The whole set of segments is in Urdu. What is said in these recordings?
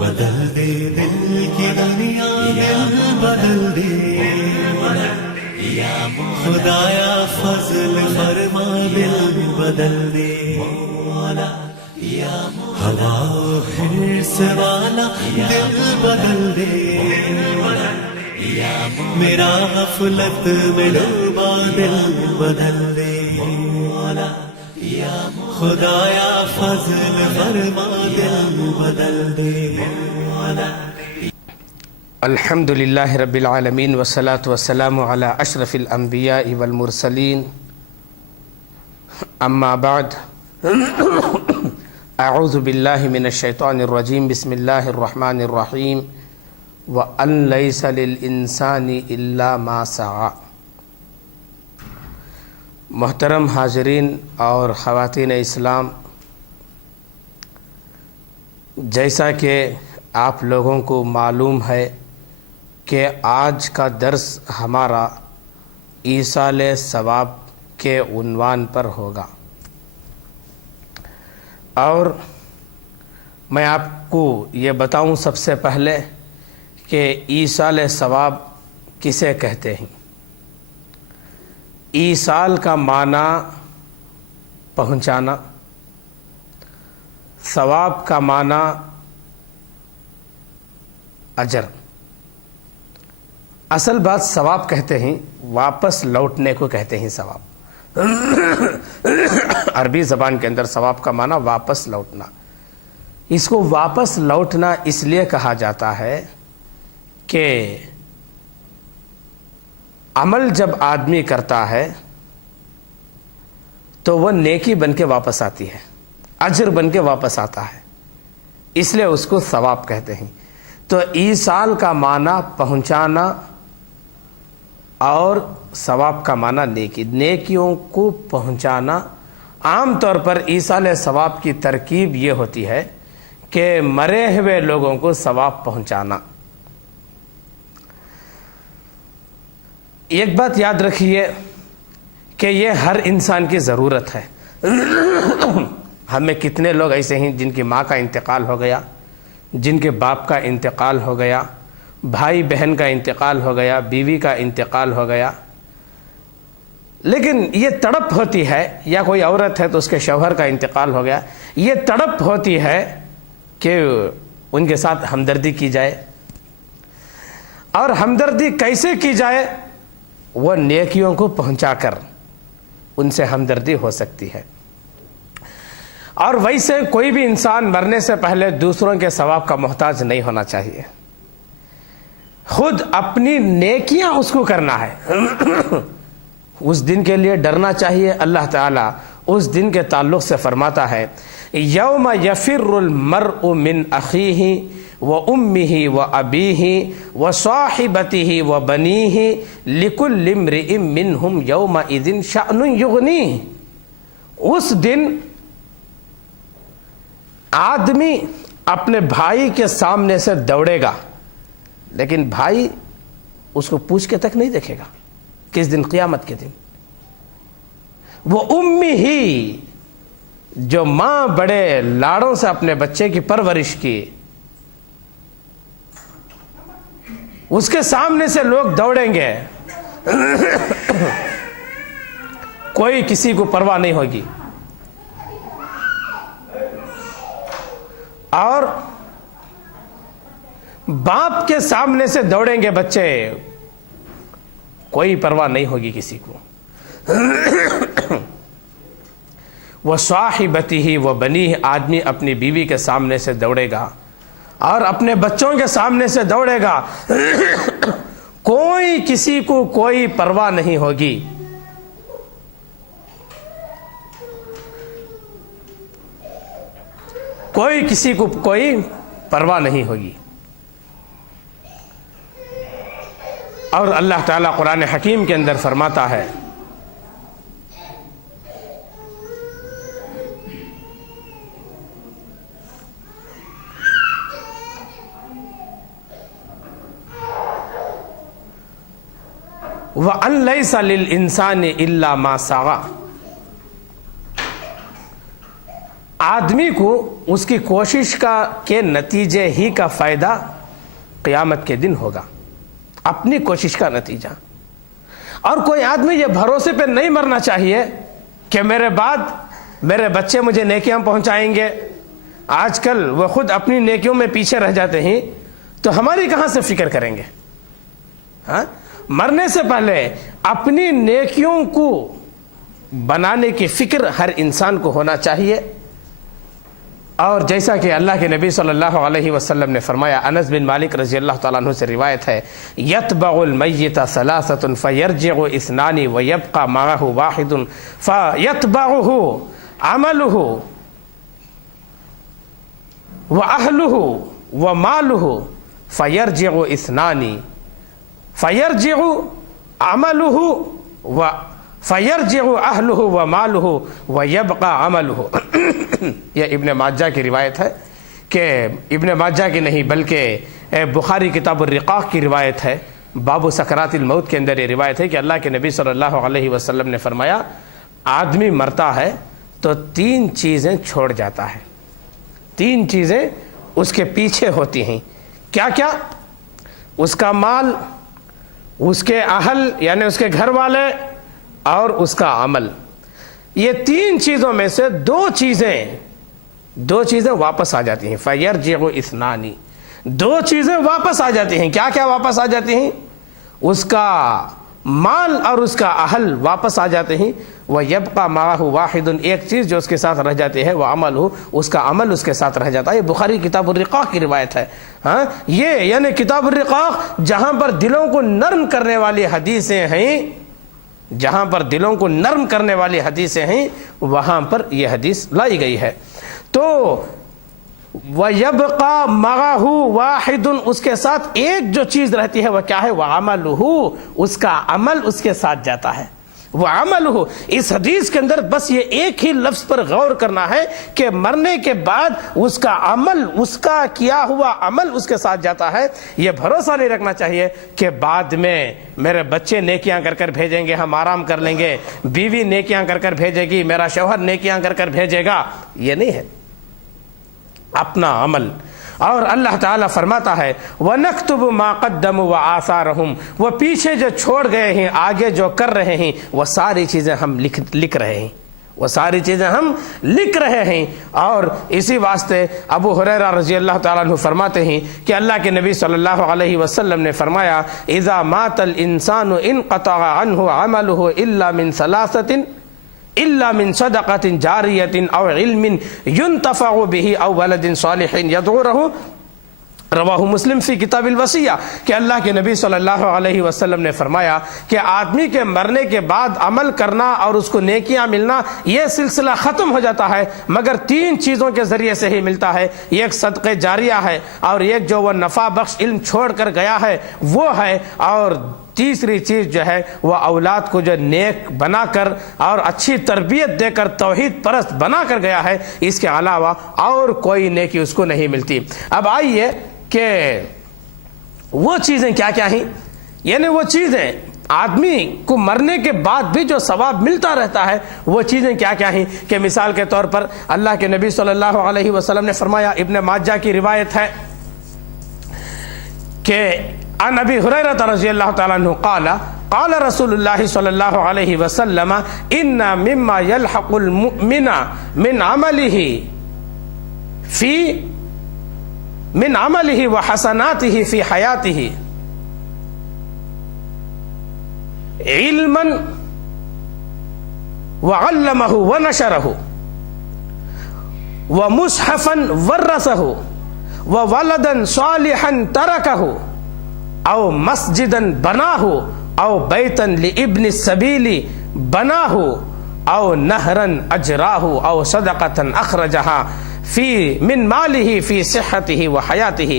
بدل دے دل کی دنیا دل بدل دے خدایا فضل فرما دل بدل دے ہوا حرص والا دل بدل دے میرا غفلت میں ڈوبا دل بدل دے خدایا فضل فرما دل بدل دے الحمد للہ رب العالمین والصلاة والسلام علی اشرف الانبیاء والمرسلین اما بعد اعوذ باللہ من الشیطان الرجیم بسم اللہ الرحمن الرحیم وَأَن لَيْسَ لِلْإِنسَانِ إِلَّا مَا سَعَى۔ محترم حاضرین اور خواتین اسلام، جیسا کہ آپ لوگوں کو معلوم ہے کہ آج کا درس ہمارا ایصال ثواب کے عنوان پر ہوگا، اور میں آپ کو یہ بتاؤں سب سے پہلے کہ ایصال ثواب کسے کہتے ہیں۔ ایصال کا معنی پہنچانا، ثواب کا معنی اجر۔ اصل بات ثواب کہتے ہیں، واپس لوٹنے کو کہتے ہیں ثواب۔ عربی زبان کے اندر ثواب کا معنی واپس لوٹنا۔ اس کو واپس لوٹنا اس لیے کہا جاتا ہے کہ عمل جب آدمی کرتا ہے تو وہ نیکی بن کے واپس آتی ہے، اجر بن کے واپس آتا ہے، اس لیے اس کو ثواب کہتے ہیں۔ تو ایصال کا معنی پہنچانا اور ثواب کا معنی نیکی، نیکیوں کو پہنچانا۔ عام طور پر ایصال ثواب کی ترکیب یہ ہوتی ہے کہ مرے ہوئے لوگوں کو ثواب پہنچانا۔ ایک بات یاد رکھیے کہ یہ ہر انسان کی ضرورت ہے۔ ہم میں کتنے لوگ ایسے ہیں جن کی ماں کا انتقال ہو گیا، جن کے باپ کا انتقال ہو گیا، بھائی بہن کا انتقال ہو گیا، بیوی کا انتقال ہو گیا، لیکن یہ تڑپ ہوتی ہے، یا کوئی عورت ہے تو اس کے شوہر کا انتقال ہو گیا، یہ تڑپ ہوتی ہے کہ ان کے ساتھ ہمدردی کی جائے۔ اور ہمدردی کیسے کی جائے؟ وہ نیکیوں کو پہنچا کر ان سے ہمدردی ہو سکتی ہے۔ اور ویسے کوئی بھی انسان مرنے سے پہلے دوسروں کے ثواب کا محتاج نہیں ہونا چاہیے، خود اپنی نیکیاں اس کو کرنا ہے۔ اس دن کے لیے ڈرنا چاہیے۔ اللہ تعالیٰ اس دن کے تعلق سے فرماتا ہے یوم یفر المرء من اخیہ وامہ وابیہ وصاحبتہ وبنیہ لکل امرئ منہم یومئذ شأن یغنیہ۔ اس دن آدمی اپنے بھائی کے سامنے سے دوڑے گا، لیکن بھائی اس کو پوچھ کے تک نہیں دیکھے گا۔ کس دن؟ قیامت کے دن۔ وہ امی ہی، جو ماں بڑے لاڑوں سے اپنے بچے کی پرورش کی، اس کے سامنے سے لوگ دوڑیں گے، کوئی کسی کو پرواہ نہیں ہوگی۔ اور باپ کے سامنے سے دوڑیں گے بچے، کوئی پرواہ نہیں ہوگی کسی کو۔ وہ صاحبتہ و بنیہ، آدمی اپنی بیوی کے سامنے سے دوڑے گا اور اپنے بچوں کے سامنے سے دوڑے گا، کوئی کسی کو کوئی پرواہ نہیں ہوگی۔ کوئی کسی کو کوئی پرواہ نہیں ہوگی۔ اور اللہ تعالیٰ قرآن حکیم کے اندر فرماتا ہے وَأَن لَيْسَ لِلْإِنسَانِ إِلَّا مَا سَعَى۔ آدمی کو اس کی کوشش کے نتیجے ہی کا فائدہ قیامت کے دن ہوگا، اپنی کوشش کا نتیجہ۔ اور کوئی آدمی یہ بھروسے پہ نہیں مرنا چاہیے کہ میرے بعد میرے بچے مجھے نیکیاں پہنچائیں گے۔ آج کل وہ خود اپنی نیکیوں میں پیچھے رہ جاتے ہیں تو ہماری کہاں سے فکر کریں گے؟ ہاں، مرنے سے پہلے اپنی نیکیوں کو بنانے کی فکر ہر انسان کو ہونا چاہیے۔ اور جیسا کہ اللہ کے نبی صلی اللہ علیہ وسلم نے فرمایا، انس بن مالک رضی اللہ تعالیٰ عنہ سے روایت ہے، یتبع المیت ثلاثۃ فیرجع اثنان ویبقى معه واحد فیتبعه عمله واہلہ ومالہ فیرجع اثنان فیرجع عملہ فیرجع اہلہ ومالہ ویبقى عملہ۔ یہ ابن ماجہ کی روایت ہے، کہ ابن ماجہ کی نہیں بلکہ بخاری کتاب الرقاق کی روایت ہے، باب سکرات الموت کے اندر یہ روایت ہے کہ اللہ کے نبی صلی اللہ علیہ وسلم نے فرمایا، آدمی مرتا ہے تو 3 چیزیں چھوڑ جاتا ہے، 3 چیزیں اس کے پیچھے ہوتی ہیں۔ کیا کیا؟ اس کا مال، اس کے اہل یعنی اس کے گھر والے، اور اس کا عمل۔ یہ 3 چیزوں میں سے 2 چیزیں واپس آ جاتی ہیں۔ فیرجع اثنان، 2 چیزیں واپس آ جاتی ہیں۔ کیا کیا واپس آ جاتی ہیں؟ اس کا مال اور اس کا اہل واپس آ جاتے ہیں۔ وَيَبْقَى مَعَهُ وَاحِدٌ، ایک چیز جو اس کے ساتھ رہ جاتی ہے، وَعَمَلُهُ، اس کا عمل اس کے ساتھ رہ جاتا ہے۔ یہ بخاری کتاب الرقاق کی روایت ہے۔ ہاں، یہ یعنی کتاب الرقاق جہاں پر دلوں کو نرم کرنے والی حدیثیں ہیں، جہاں پر دلوں کو نرم کرنے والی حدیثیں ہیں، وہاں پر یہ حدیث لائی گئی ہے۔ تو وَيَبْقَى مَعَهُ وَاحِدٌ، اس کے ساتھ ایک جو چیز رہتی ہے وہ کیا ہے؟ وَعَمَلُهُ، اس کا عمل اس کے ساتھ جاتا ہے۔ وَعَمَلُهُ، اس حدیث کے اندر بس یہ ایک ہی لفظ پر غور کرنا ہے کہ مرنے کے بعد اس کا عمل، اس کا کیا ہوا عمل اس کے ساتھ جاتا ہے۔ یہ بھروسہ نہیں رکھنا چاہیے کہ بعد میں میرے بچے نیکیاں کر کر بھیجیں گے، ہم آرام کر لیں گے، بیوی نیکیاں کر کر بھیجے گی، میرا شوہر نیکیاں کر کر بھیجے گا۔ یہ نہیں ہے، اپنا عمل۔ اور اللہ تعالیٰ فرماتا ہے وَنَكْتُبُ مَا قَدَّمُوا وَآثَارَهُمْ، وہ پیچھے جو چھوڑ گئے ہیں، آگے جو کر رہے ہیں، وہ ساری چیزیں ہم لکھ رہے ہیں، وہ ساری چیزیں ہم لکھ رہے ہیں۔ اور اسی واسطے ابو ہریرہ رضی اللہ تعالیٰ عنہ فرماتے ہیں کہ اللہ کے نبی صلی اللہ علیہ وسلم نے فرمایا، اذا مات الانسان انقطع عنہ عملہ الا من ثلاثة الا من صدقۃ جاریۃ او علم ينتفع به او ولد صالح يدعو له، رواہ مسلم فی کتاب الوصیہ، کہ اللہ کے نبی صلی اللہ علیہ وسلم نے فرمایا کہ آدمی کے مرنے کے بعد عمل کرنا اور اس کو نیکیاں ملنا، یہ سلسلہ ختم ہو جاتا ہے مگر 3 چیزوں کے ذریعے سے ہی ملتا ہے۔ ایک صدقہ جاریہ ہے، اور ایک جو وہ نفع بخش علم چھوڑ کر گیا ہے وہ ہے، اور تیسری چیز جو ہے وہ اولاد کو جو نیک بنا کر اور اچھی تربیت دے کر توحید پرست بنا کر گیا ہے، اس کے علاوہ اور کوئی نیکی اس کو نہیں ملتی۔ اب آئیے کہ وہ چیزیں کیا کیا ہیں، یعنی وہ چیزیں آدمی کو مرنے کے بعد بھی جو ثواب ملتا رہتا ہے وہ چیزیں کیا کیا ہیں۔ کہ مثال کے طور پر اللہ کے نبی صلی اللہ علیہ وسلم نے فرمایا، ابن ماجہ کی روایت ہے کہ عن ابی ہریرہ رضی اللہ تعالیٰ عنہ قال قال رسول اللہ صلی اللہ علیہ وسلم ان مما يلحق المؤمن من عمله وحسناته في حياته علما وعلمه ونشره ومصحفا ورثه وولدا صالحا تركه او مسجدا بناه او بیتا لابن السبیل بناه او نہرا اجراه او صدقة اخرجها فی من ماله فی صحته وحیاته،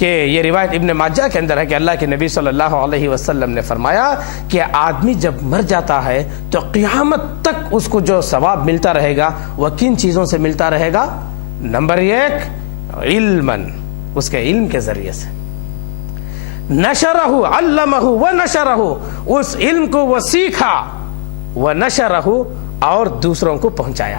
کہ یہ روایت ابن ماجہ کے اندر ہے کہ اللہ کے نبی صلی اللہ علیہ وسلم نے فرمایا کہ آدمی جب مر جاتا ہے تو قیامت تک اس کو جو ثواب ملتا رہے گا وہ کن چیزوں سے ملتا رہے گا؟ نمبر 1 علما، اس کے علم کے ذریعے سے، نشرہ علمہ ونشرہ، اس علم کو وہ سیکھا، ونشرہ اور دوسروں کو پہنچایا۔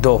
2।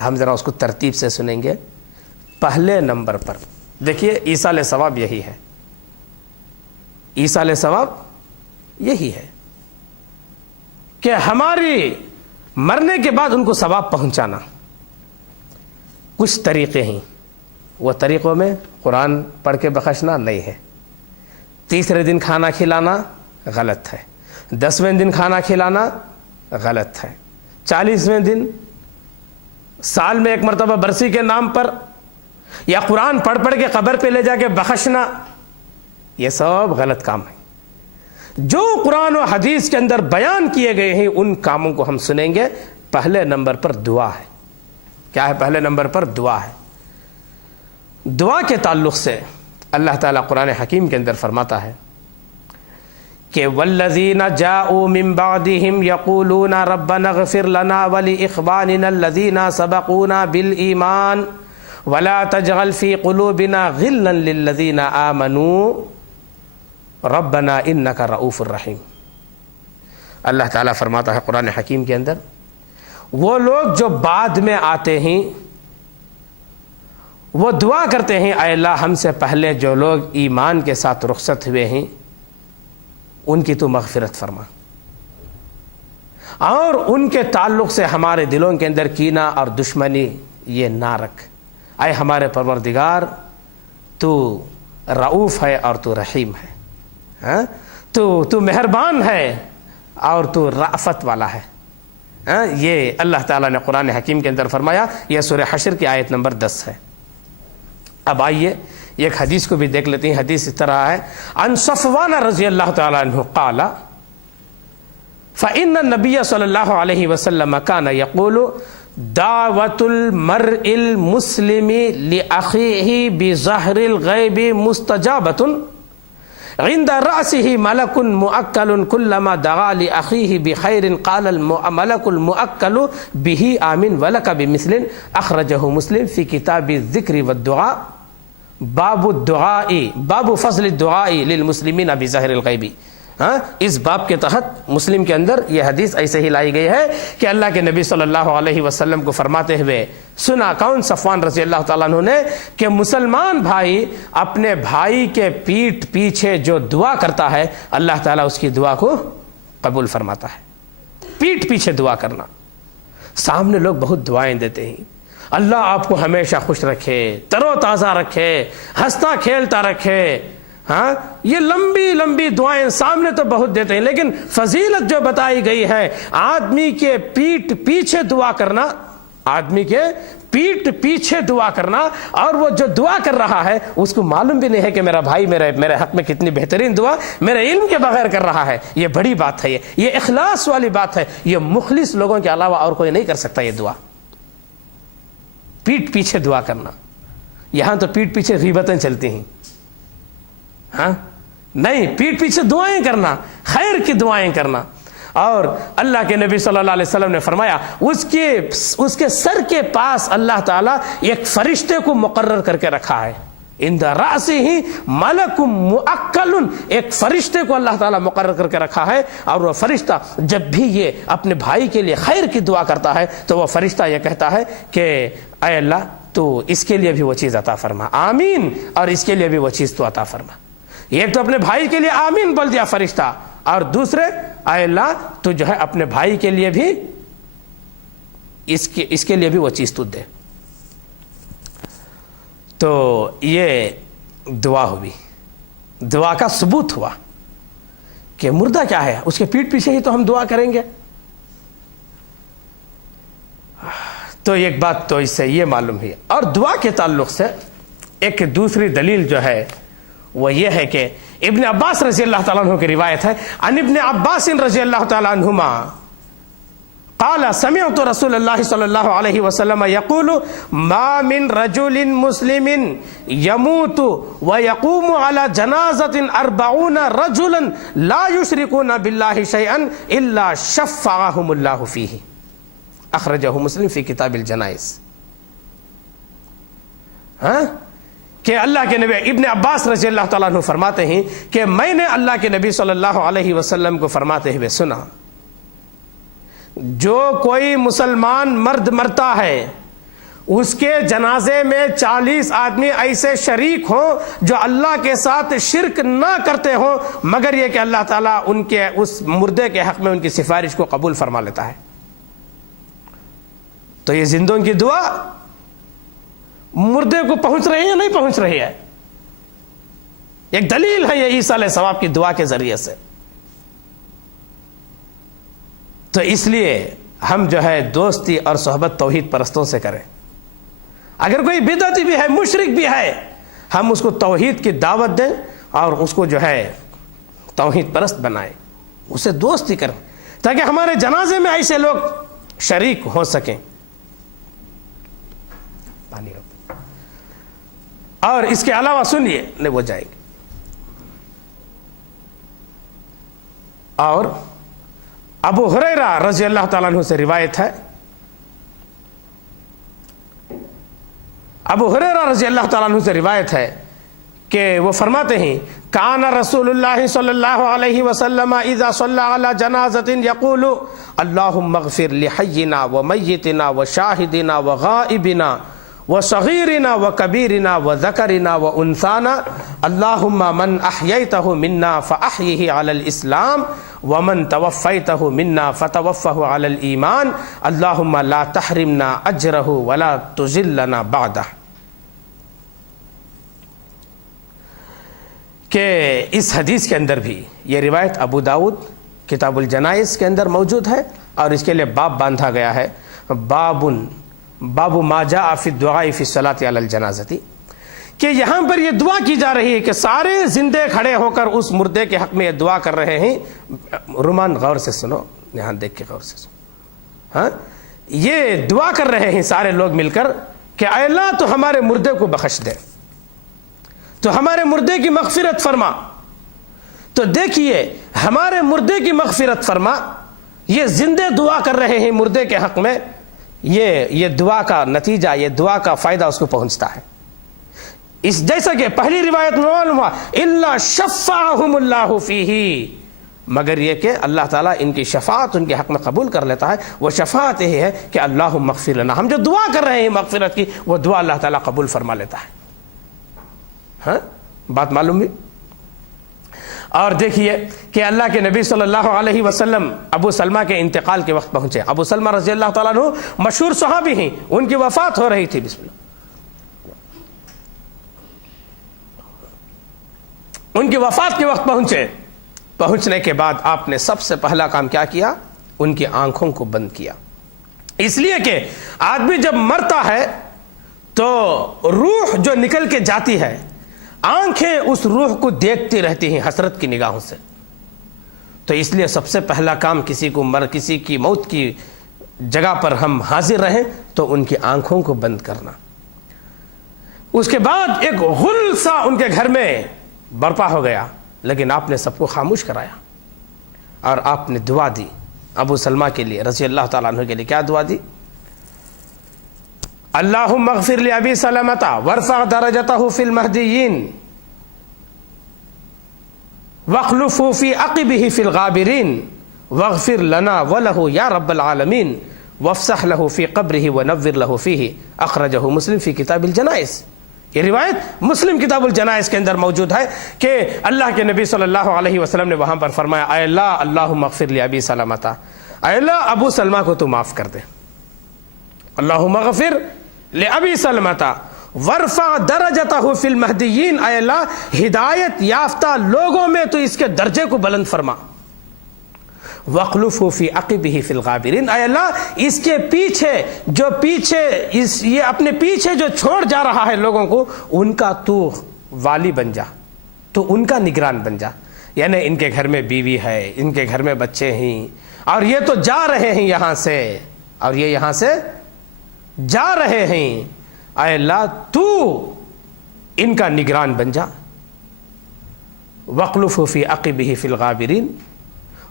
ہم ذرا اس کو ترتیب سے سنیں گے. پہلے نمبر پر دیکھیے ایصال ثواب یہی ہے, ایصال ثواب یہی ہے کہ ہماری مرنے کے بعد ان کو ثواب پہنچانا. کچھ طریقے ہیں, وہ طریقوں میں قرآن پڑھ کے بخشنا نہیں ہے, تیسرے دن کھانا کھلانا غلط ہے, 10ویں دن کھانا کھلانا غلط ہے, 40ویں دن, سال میں ایک مرتبہ برسی کے نام پر, یا قرآن پڑھ پڑھ کے قبر پہ لے جا کے بخشنا, یہ سب غلط کام ہے. جو قرآن و حدیث کے اندر بیان کیے گئے ہیں ان کاموں کو ہم سنیں گے. پہلے نمبر پر دعا ہے. کیا ہے پہلے نمبر پر؟ دعا ہے. دعا کے تعلق سے اللہ تعالیٰ قرآن حکیم کے اندر فرماتا ہے کہ والذین جاءوا من بعدهم یقولون ربنا اغفر لنا ولاخواننا الذین سبقونا بالایمان ولا تجعل فی قلوبنا غلا للذین آمنوا ربنا انک رؤوف الرحیم. اللہ تعالیٰ فرماتا ہے قرآن حکیم کے اندر, وہ لوگ جو بعد میں آتے ہیں وہ دعا کرتے ہیں اے اللہ ہم سے پہلے جو لوگ ایمان کے ساتھ رخصت ہوئے ہیں ان کی تو مغفرت فرما, اور ان کے تعلق سے ہمارے دلوں کے اندر کینہ اور دشمنی یہ نہ رکھ. اے ہمارے پروردگار تو رؤوف ہے اور تو رحیم ہے, ہاں تو مہربان ہے اور تو رأفت والا ہے. یہ اللہ تعالیٰ نے قرآن حکیم کے اندر فرمایا. یہ سورہ حشر کی آیت نمبر 10 ہے. اب آئیے ایک حدیث کو بھی دیکھ لیتے ہیں. حدیث اس طرح ہے, عن صفوان رضی اللہ تعالیٰ عنہ قال فإن النبي صلی اللہ علیہ وسلم كان يقول دعوة المرء المسلم لأخيه بظهر الغيب مستجابة عند رأسه ملك مؤكل كلما دعا لأخيه بخير قال الملك المؤكل به آمين ولك بمثل. أخرجه مسلم في كتاب الذكر والدعاء باب الدعاء باب فضل الدعاء للمسلمين بظهر الغيب. اس باب کے تحت مسلم کے اندر یہ حدیث ایسے ہی لائی گئی ہے کہ اللہ کے نبی صلی اللہ علیہ وسلم کو فرماتے ہوئے سنا. کون؟ صفوان رضی اللہ تعالیٰ عنہ نے, کہ مسلمان بھائی اپنے بھائی کے پیٹھ پیچھے جو دعا کرتا ہے اللہ تعالیٰ اس کی دعا کو قبول فرماتا ہے. پیٹھ پیچھے دعا کرنا. سامنے لوگ بہت دعائیں دیتے ہیں, اللہ آپ کو ہمیشہ خوش رکھے, تر و تازہ رکھے, ہنستا کھیلتا رکھے. ہاں یہ لمبی لمبی دعائیں سامنے تو بہت دیتے ہیں, لیکن فضیلت جو بتائی گئی ہے آدمی کے پیٹھ پیچھے دعا کرنا, آدمی کے پیٹھ پیچھے دعا کرنا, اور وہ جو دعا کر رہا ہے اس کو معلوم بھی نہیں ہے کہ میرا بھائی میرے حق میں کتنی بہترین دعا میرے علم کے بغیر کر رہا ہے. یہ بڑی بات ہے, یہ اخلاص والی بات ہے. یہ مخلص لوگوں کے علاوہ اور کوئی نہیں کر سکتا یہ دعا, پیٹھ پیچھے دعا کرنا. یہاں تو پیٹھ پیچھے غیبتیں چلتی ہیں. ہاں نہیں, پیٹھ پیچھے دعائیں کرنا, خیر کی دعائیں کرنا. اور اللہ کے نبی صلی اللہ علیہ وسلم نے فرمایا اس کے سر کے پاس اللہ تعالیٰ ایک فرشتے کو مقرر کر کے رکھا ہے. عند رأسہ ملک مؤکل, ایک فرشتے کو اللہ تعالیٰ مقرر کر کے رکھا ہے. اور وہ فرشتہ جب بھی یہ اپنے بھائی کے لیے خیر کی دعا کرتا ہے تو وہ فرشتہ یہ کہتا ہے کہ اے اللہ تو اس کے لیے بھی وہ چیز عطا فرما, آمین, اور اس کے لیے بھی وہ چیز تو عطا فرما. ایک تو اپنے بھائی کے لیے آمین بول دیا فرشتہ, اور دوسرے اے اللہ تو جو ہے اپنے بھائی کے لیے بھی اس کے لیے بھی وہ چیز تو دے. تو یہ دعا ہوئی, دعا کا ثبوت ہوا کہ مردہ کیا ہے اس کے پیٹھ پیچھے ہی تو ہم دعا کریں گے. تو ایک بات تو اس سے یہ معلوم ہے. اور دعا کے تعلق سے ایک دوسری دلیل جو ہے وہ یہ ہے کہ ابن عباس رضی اللہ تعالیٰ عنہ کی روایت ہے, عن ابن عباس رضی اللہ تعالیٰ عنہما قال سمعت رسول اللہ صلی اللہ علیہ وسلم یقول ما من رجل مسلم یموت ویقوم على جنازة 40 رجلا لا یشرکون باللہ شیئا الا شفعهم اللہ فیہ. اخرجہ مسلم فی کتاب الجنائز. ہاں کہ اللہ کے نبی ابن عباس رضی اللہ تعالیٰ عنہ فرماتے ہیں کہ میں نے اللہ کے نبی صلی اللہ علیہ وسلم کو فرماتے ہوئے سنا, جو کوئی مسلمان مرد مرتا ہے اس کے جنازے میں 40 آدمی ایسے شریک ہوں جو اللہ کے ساتھ شرک نہ کرتے ہوں، مگر یہ کہ اللہ تعالیٰ ان کے اس مردے کے حق میں ان کی سفارش کو قبول فرما لیتا ہے۔ تو یہ زندوں کی دعا مردے کو پہنچ رہی ہے یا نہیں پہنچ رہی ہے؟ ایک دلیل ہے یہ عیسیٰ علیہ السلام کی دعا کے ذریعے سے۔ تو اس لیے ہم جو ہے دوستی اور صحبت توحید پرستوں سے کریں۔ اگر کوئی بدعتی بھی ہے، مشرک بھی ہے، ہم اس کو توحید کی دعوت دیں اور اس کو جو ہے توحید پرست بنائیں، اسے دوستی کریں، تاکہ ہمارے جنازے میں ایسے لوگ شریک ہو سکیں۔ پانی اور اس کے علاوہ سنیے، نہیں وہ جائیں گے۔ اور ابو ہریرہ رضی اللہ تعالیٰ عنہ سے روایت ہے، ابو ہریرہ رضی اللہ تعالیٰ عنہ سے روایت ہے کہ وہ فرماتے ہیں کان رسول اللہ صلی اللہ علیہ وسلم اذا صلی علی جنازۃ یقول اللہم اغفر لحینا ومیتنا وشاہدنا وغائبنا وصغیرنا وکبیرنا وذکرنا وانثانا اللہم من احییتہ منا فاحیہ علی الاسلام ومن توفیتہ منا فتوفہ علی الایمان اللہم لا تحرمنا اجرہ ولا تذلنا بعدہ۔ کہ اس حدیث کے اندر بھی یہ روایت ابو داؤد کتاب الجنائز کے اندر موجود ہے، اور اس کے لیے باب باندھا گیا ہے، باب ما جاء فی الدعاء فی الصلاۃ علی الجنازۃ، کہ یہاں پر یہ دعا کی جا رہی ہے کہ سارے زندے کھڑے ہو کر اس مردے کے حق میں یہ دعا کر رہے ہیں۔ رومان غور سے سنو، یہاں دیکھ کے غور سے سنو، ہاں یہ دعا کر رہے ہیں سارے لوگ مل کر کہ اے اللہ تو ہمارے مردے کو بخش دے، تو ہمارے مردے کی مغفرت فرما۔ تو دیکھیے ہمارے مردے کی مغفرت فرما، یہ زندے دعا کر رہے ہیں مردے کے حق میں، یہ دعا کا نتیجہ، یہ دعا کا فائدہ اس کو پہنچتا ہے۔ اس جیسا کہ پہلی روایت میں معلوم ہوا الا شفعہم اللہ فیہ، مگر یہ کہ اللہ تعالیٰ ان کی شفاعت ان کے حق میں قبول کر لیتا ہے۔ وہ شفاعت یہ ہے کہ اللہم اغفر لنا، ہم جو دعا کر رہے ہیں مغفرت کی، وہ دعا اللہ تعالیٰ قبول فرما لیتا ہے۔ ہاں بات معلوم بھی۔ اور دیکھیے کہ اللہ کے نبی صلی اللہ علیہ وسلم ابو سلمہ کے انتقال کے وقت پہنچے۔ ابو سلمہ رضی اللہ تعالیٰ عنہ مشہور صحابی ہیں، ان کی وفات ہو رہی تھی، بسم اللہ، ان کی وفات کے وقت پہنچے۔ پہنچنے کے بعد آپ نے سب سے پہلا کام کیا کیا؟ ان کی آنکھوں کو بند کیا، اس لیے کہ آدمی جب مرتا ہے تو روح جو نکل کے جاتی ہے، آنکھیں اس روح کو دیکھتی رہتی ہیں حسرت کی نگاہوں سے۔ تو اس لیے سب سے پہلا کام کسی کی موت کی جگہ پر ہم حاضر رہیں تو ان کی آنکھوں کو بند کرنا۔ اس کے بعد ایک غل سا ان کے گھر میں برپا ہو گیا، لیکن آپ نے سب کو خاموش کرایا اور آپ نے دعا دی ابو سلمہ کے لیے رضی اللہ تعالیٰ عنہ کے لیے۔ کیا دعا دی؟ اللہم اغفر لأبی سلمۃ وارفع درجتہ فی المہدیین واخلفہ فی عقبہ فی الغابرین واغفر لنا ولہ یا رب العالمین وافسح لہ فی قبرہ ونور لہ فیہ، اخرجہ مسلم فی کتاب الجنائز۔ یہ روایت مسلم کتاب الجنائز کے اندر موجود ہے کہ اللہ کے نبی صلی اللہ علیہ وسلم نے وہاں پر فرمایا اے اللہ اللہم اغفر لأبی سلمۃ، اے اللہ ابو سلمہ کو تو معاف کر دے، اللہم اغفر لأبی سلمۃ وارفع درجتہ فی المہدیین، اے اللہ ہدایت یافتہ لوگوں میں تو اس کے درجے کو بلند فرما، واخلفہ فی عقبہ فی الغابرین، اے اللہ اس کے یہ اپنے پیچھے جو چھوڑ جا رہا ہے لوگوں کو، ان کا تو والی بن جا، تو ان کا نگران بن جا۔ یعنی ان کے گھر میں بیوی ہے، ان کے گھر میں بچے ہیں، اور یہ تو جا رہے ہیں یہاں سے، اور یہ یہاں سے جا رہے ہیں، اے اللہ تو ان کا نگران بن جا۔ واخلفہ فی عقبہ فی الغابرین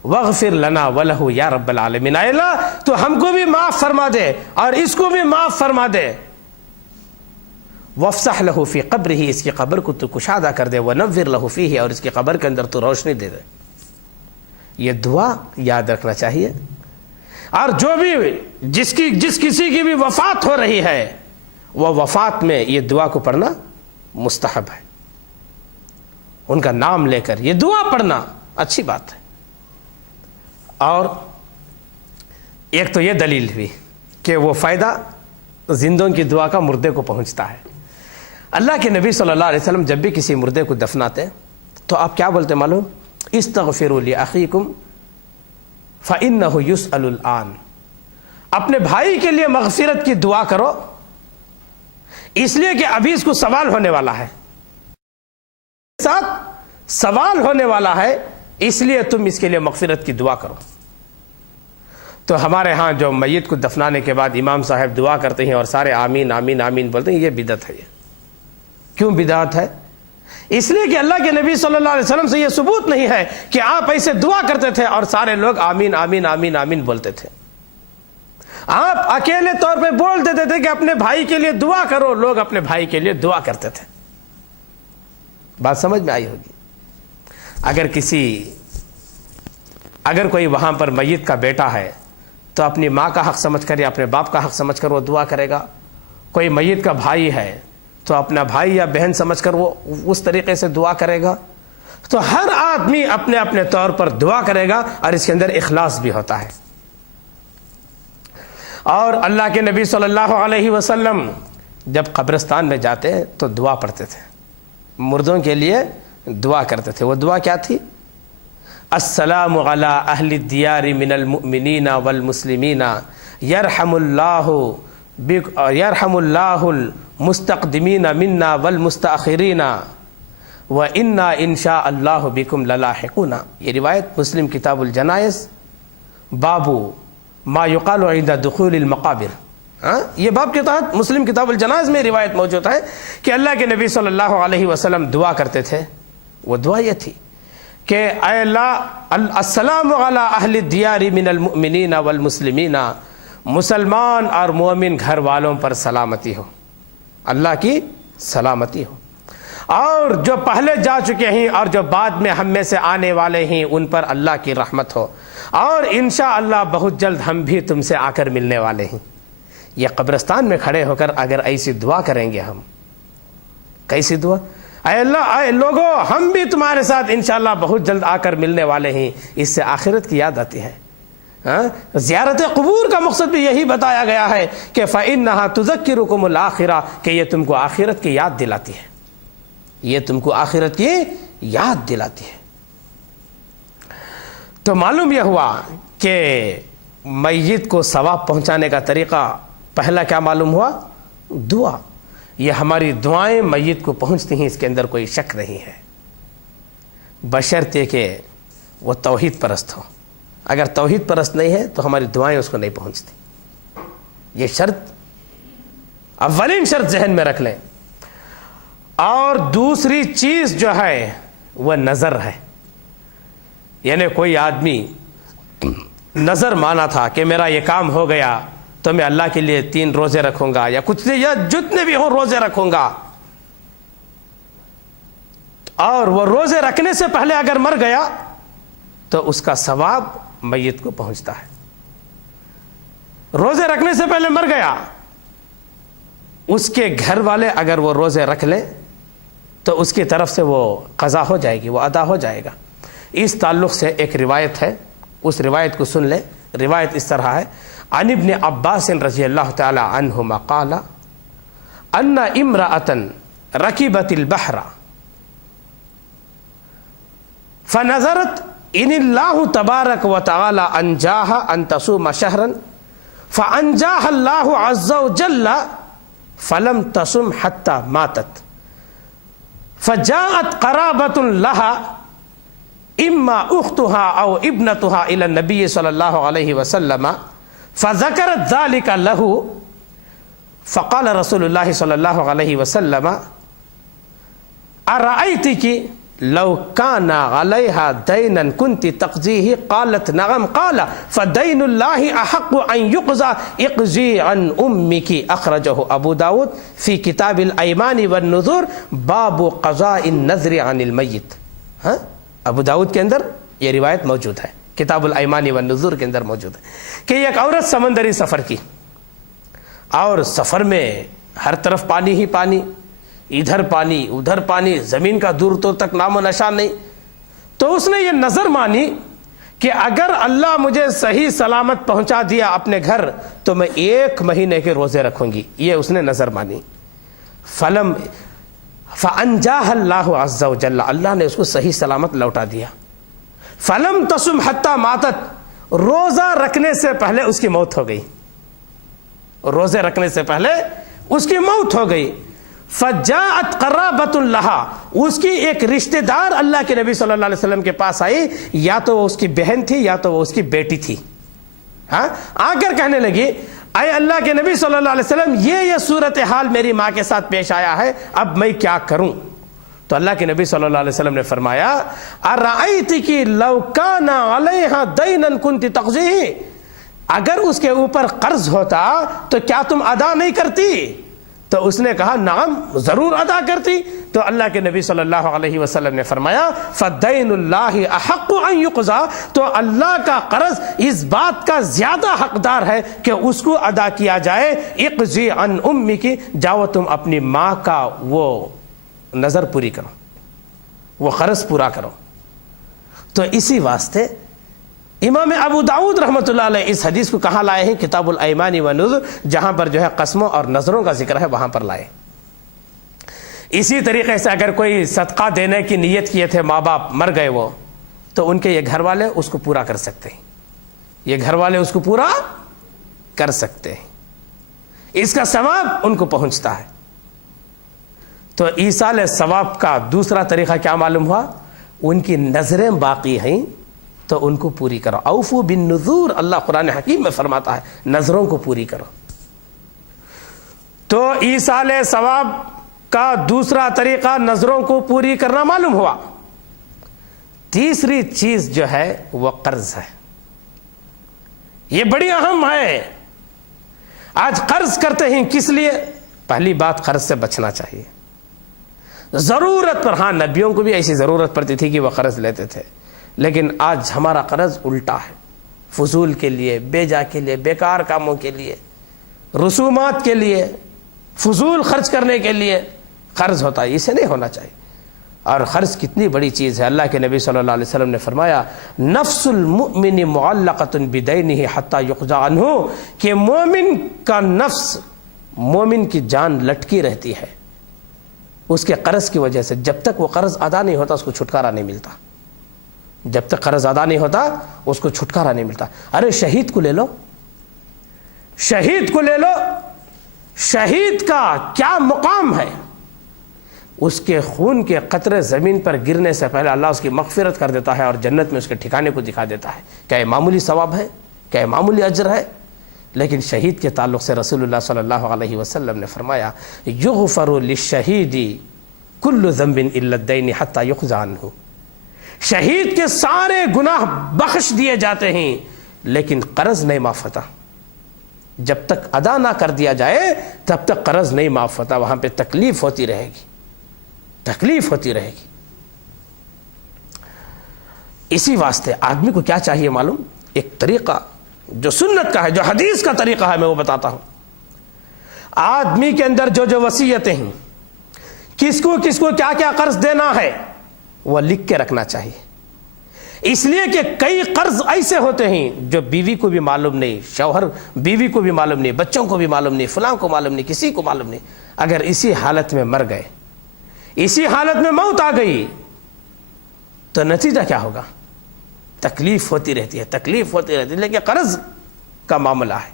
واغفر لنا ولہ یا رب العالمین، اے اللہ تو ہم کو بھی معاف فرما دے اور اس کو بھی معاف فرما دے۔ وافسح لہ فی قبرہ، اس کی قبر کو تو کشادہ کر دے، ونور لہ فیہ، اور اس کی قبر کے اندر تو روشنی دے دے۔ یہ دعا یاد رکھنا چاہیے۔ اور جو بھی جس کسی کی بھی وفات ہو رہی ہے، وہ وفات میں یہ دعا کو پڑھنا مستحب ہے. ان کا نام لے کر یہ دعا پڑھنا اچھی بات ہے. اور ایک تو یہ دلیل ہوئی کہ وہ فائدہ زندوں کی دعا کا مردے کو پہنچتا ہے. اللہ کے نبی صلی اللہ علیہ وسلم جب بھی کسی مردے کو دفناتے تو آپ کیا بولتے معلوم؟ استغفروا لأخیکم فإنہ یسأل الآن. اپنے بھائی کے لیے مغفرت کی دعا کرو اس لیے کہ ابھی اس کو سوال ہونے والا ہے، ساتھ سوال ہونے والا ہے، اس لیے تم اس کے لیے مغفرت کی دعا کرو. تو ہمارے ہاں جو میت کو دفنانے کے بعد امام صاحب دعا کرتے ہیں اور سارے آمین آمین آمین بولتے ہیں، یہ بدعت ہے. یہ کیوں بدعت ہے؟ اس لیے کہ اللہ کے نبی صلی اللہ علیہ وسلم سے یہ ثبوت نہیں ہے کہ آپ ایسے دعا کرتے تھے اور سارے لوگ آمین آمین آمین آمین بولتے تھے. آپ اکیلے طور پہ بول دیتے تھے کہ اپنے بھائی کے لیے دعا کرو، لوگ اپنے بھائی کے لیے دعا کرتے تھے. بات سمجھ میں آئی ہوگی. اگر کوئی وہاں پر میت کا بیٹا ہے تو اپنی ماں کا حق سمجھ کر یا اپنے باپ کا حق سمجھ کر وہ دعا کرے گا. کوئی میت کا بھائی ہے تو اپنا بھائی یا بہن سمجھ کر وہ اس طریقے سے دعا کرے گا. تو ہر آدمی اپنے اپنے طور پر دعا کرے گا اور اس کے اندر اخلاص بھی ہوتا ہے. اور اللہ کے نبی صلی اللہ علیہ وسلم جب قبرستان میں جاتے تو دعا پڑھتے تھے، مردوں کے لیے دعا کرتے تھے. وہ دعا کیا تھی؟ السلام علی اہل الدیار من المؤمنین والمسلمین یرحم اللہ المستقدمین منا والمستاخرین وانا انشاء اللہ بکم للاحقون. یہ روایت مسلم کتاب الجنائز بابو ما یقال عند دخول المقابر، یہ باب کے تحت مسلم کتاب الجنائز میں روایت موجود ہے کہ اللہ کے نبی صلی اللہ علیہ وسلم دعا کرتے تھے. وہ دعا یہ تھی کہ اے اللہ السلام علی اہل الدیار من المؤمنین والمسلمین، مسلمان اور مومن گھر والوں پر سلامتی ہو، اللہ کی سلامتی ہو، اور جو پہلے جا چکے ہیں اور جو بعد میں ہم میں سے آنے والے ہیں ان پر اللہ کی رحمت ہو، اور انشاءاللہ بہت جلد ہم بھی تم سے آ کر ملنے والے ہیں. یہ قبرستان میں کھڑے ہو کر اگر ایسی دعا کریں گے ہم، کیسی دعا؟ اے اللہ، اے لوگو، ہم بھی تمہارے ساتھ انشاءاللہ بہت جلد آ کر ملنے والے ہیں. اس سے آخرت کی یاد آتی ہے. زیارت قبور کا مقصد بھی یہی بتایا گیا ہے کہ فَإِنَّهَا تُذَكِّرُكُمُ الْآخِرَةَ، کہ یہ تم کو آخرت کی یاد دلاتی ہے، یہ تم کو آخرت کی یاد دلاتی ہے. تو معلوم یہ ہوا کہ میت کو ثواب پہنچانے کا طریقہ پہلا کیا معلوم ہوا؟ دعا. یہ ہماری دعائیں میت کو پہنچتی ہیں، اس کے اندر کوئی شک نہیں ہے، بشرطے کہ وہ توحید پرست ہو. اگر توحید پرست نہیں ہے تو ہماری دعائیں اس کو نہیں پہنچتی. یہ شرط، اولین شرط ذہن میں رکھ لیں. اور دوسری چیز جو ہے وہ نظر ہے. یعنی کوئی آدمی نظر مانا تھا کہ میرا یہ کام ہو گیا تو میں اللہ کے لیے 3 روزے رکھوں گا یا کچھ یا جتنے بھی ہوں روزے رکھوں گا، اور وہ روزے رکھنے سے پہلے اگر مر گیا تو اس کا ثواب میت کو پہنچتا ہے. روزے رکھنے سے پہلے مر گیا، اس کے گھر والے اگر وہ روزے رکھ لیں تو اس کی طرف سے وہ قضا ہو جائے گی، وہ ادا ہو جائے گا. اس تعلق سے ایک روایت ہے، اس روایت کو سن لیں. روایت اس طرح ہے: عن ابن عباس رضی اللہ تعالی عنہما قال ان امرأة ركبت البحر فنظرت ان اللہ تبارک وتعالی انجاها ان تصوم شهرا فانجاها اللہ عز وجل فلم تصم حتى ماتت فجاءت قرابة لها اما اختها او ابنتها الى النبي صلی اللہ علیہ وسلم فذكرت ذلك له فقال رسول الله صلی اللہ علیہ وسلم ارأيتك لو كان عليها دينا كنت تقضيه قالت نعم قال فدين الله احق ان يقضى اقضي عن امك اخرجه ابو داود في كتاب الايمان والنذور باب قضاء النذر عن الميت. ابو داود کے اندر یہ روایت موجود ہے، کتاب الایمان والنذور کے اندر موجود ہے کہ ایک عورت سمندری سفر کی، اور سفر میں ہر طرف پانی ہی پانی، ادھر پانی ادھر پانی، زمین کا دور دور تک نام و نشان نہیں. تو اس نے یہ نظر مانی کہ اگر اللہ مجھے صحیح سلامت پہنچا دیا اپنے گھر تو میں 1 مہینے کے روزے رکھوں گی. یہ اس نے نظر مانی. فَأَنْجَاهَا اللَّهُ عَزَّ وَجَلَّ، اللہ نے اس کو صحیح سلامت لوٹا دیا. فَلَمْ تَصُمْ حَتَّى مَاتَتْ، روزہ رکھنے سے پہلے اس کی موت ہو گئی. روزے رکھنے سے پہلے اس کی موت ہو گئی. فَجَاءَتْ قَرَابَةٌ لَهَا، اس کی ایک رشتہ دار اللہ کے نبی صلی اللہ علیہ وسلم کے پاس آئی، یا تو وہ اس کی بہن تھی یا تو وہ اس کی بیٹی تھی. ہاں، آ کر کہنے لگی اے اللہ کے نبی صلی اللہ علیہ وسلم، یہ صورتحال میری ماں کے ساتھ پیش آیا ہے، اب میں کیا کروں؟ تو اللہ کے نبی صلی اللہ علیہ وسلم نے فرمایا ارأیتک لو کان علیہا دینا کنت تقضیہ، اگر اس کے اوپر قرض ہوتا تو کیا تم ادا نہیں کرتی؟ تو اس نے کہا نعم، ضرور ادا کرتی. تو اللہ کے نبی صلی اللہ علیہ وسلم نے فرمایا فَدَيْنُ اللَّهِ أَحَقُّ أَن يُقْضَى، تو اللہ کا قرض اس بات کا زیادہ حقدار ہے کہ اس کو ادا کیا جائے. اقضی عن امک، جاؤ تم اپنی ماں کا وہ نظر پوری کرو، وہ قرض پورا کرو. تو اسی واسطے امام ابو داؤد رحمۃ اللہ علیہ اس حدیث کو کہاں لائے ہیں؟ کتاب الایمان والنذر، جہاں پر جو ہے قسموں اور نظروں کا ذکر ہے وہاں پر لائے. اسی طریقے سے اگر کوئی صدقہ دینے کی نیت کیے تھے ماں باپ، مر گئے وہ، تو ان کے یہ گھر والے اس کو پورا کر سکتے ہیں. یہ گھر والے اس کو پورا کر سکتے ہیں، اس کا ثواب ان کو پہنچتا ہے. تو ایصال ثواب کا دوسرا طریقہ کیا معلوم ہوا؟ ان کی نظریں باقی ہیں تو ان کو پوری کرو. اوفو بالنذور، اللہ قرآن حکیم میں فرماتا ہے نظروں کو پوری کرو. تو ایصال ثواب کا دوسرا طریقہ نظروں کو پوری کرنا معلوم ہوا. تیسری چیز جو ہے وہ قرض ہے. یہ بڑی اہم ہے. آج قرض کرتے ہیں کس لیے؟ پہلی بات، قرض سے بچنا چاہیے. ضرورت پر، ہاں نبیوں کو بھی ایسی ضرورت پڑتی تھی کہ وہ قرض لیتے تھے، لیکن آج ہمارا قرض الٹا ہے. فضول کے لیے، بیجا کے لیے، بیکار کاموں کے لیے، رسومات کے لیے، فضول خرچ کرنے کے لیے قرض ہوتا ہے. اسے نہیں ہونا چاہیے. اور قرض کتنی بڑی چیز ہے. اللہ کے نبی صلی اللہ علیہ وسلم نے فرمایا نفس المؤمن معلقۃ بدینہ حتی یقضى عنہ، کہ مومن کا نفس، مومن کی جان لٹکی رہتی ہے اس کے قرض کی وجہ سے. جب تک وہ قرض ادا نہیں ہوتا اس کو چھٹکارا نہیں ملتا. جب تک قرض ادا نہیں ہوتا اس کو چھٹکارا نہیں ملتا. ارے شہید کو لے لو، شہید کو لے لو. شہید کا کیا مقام ہے؟ اس کے خون کے قطرے زمین پر گرنے سے پہلے اللہ اس کی مغفرت کر دیتا ہے اور جنت میں اس کے ٹھکانے کو دکھا دیتا ہے. کیا یہ معمولی ثواب ہے؟ کیا یہ معمولی اجر ہے؟ لیکن شہید کے تعلق سے رسول اللہ صلی اللہ علیہ وسلم نے فرمایا یغفر للشہید کل ذنب الا الدین حتی یقضى عنہ، شہید کے سارے گناہ بخش دیے جاتے ہیں لیکن قرض نہیں معاف ہوتا. جب تک ادا نہ کر دیا جائے تب تک قرض نہیں معاف ہوتا. وہاں پہ تکلیف ہوتی رہے گی، تکلیف ہوتی رہے گی. اسی واسطے آدمی کو کیا چاہیے معلوم؟ ایک طریقہ جو سنت کا ہے، جو حدیث کا طریقہ ہے، میں وہ بتاتا ہوں. آدمی کے اندر جو جو وصیتیں ہیں، کس کو کیا کیا قرض دینا ہے، وہ لکھ کے رکھنا چاہیے. اس لیے کہ کئی قرض ایسے ہوتے ہیں جو بیوی کو بھی معلوم نہیں، شوہر بیوی کو بھی معلوم نہیں، بچوں کو بھی معلوم نہیں، فلاں کو معلوم نہیں، کسی کو معلوم نہیں. اگر اسی حالت میں مر گئے، اسی حالت میں موت آ گئی تو نتیجہ کیا ہوگا؟ تکلیف ہوتی رہتی ہے، تکلیف ہوتی رہتی ہے. لیکن قرض کا معاملہ ہے.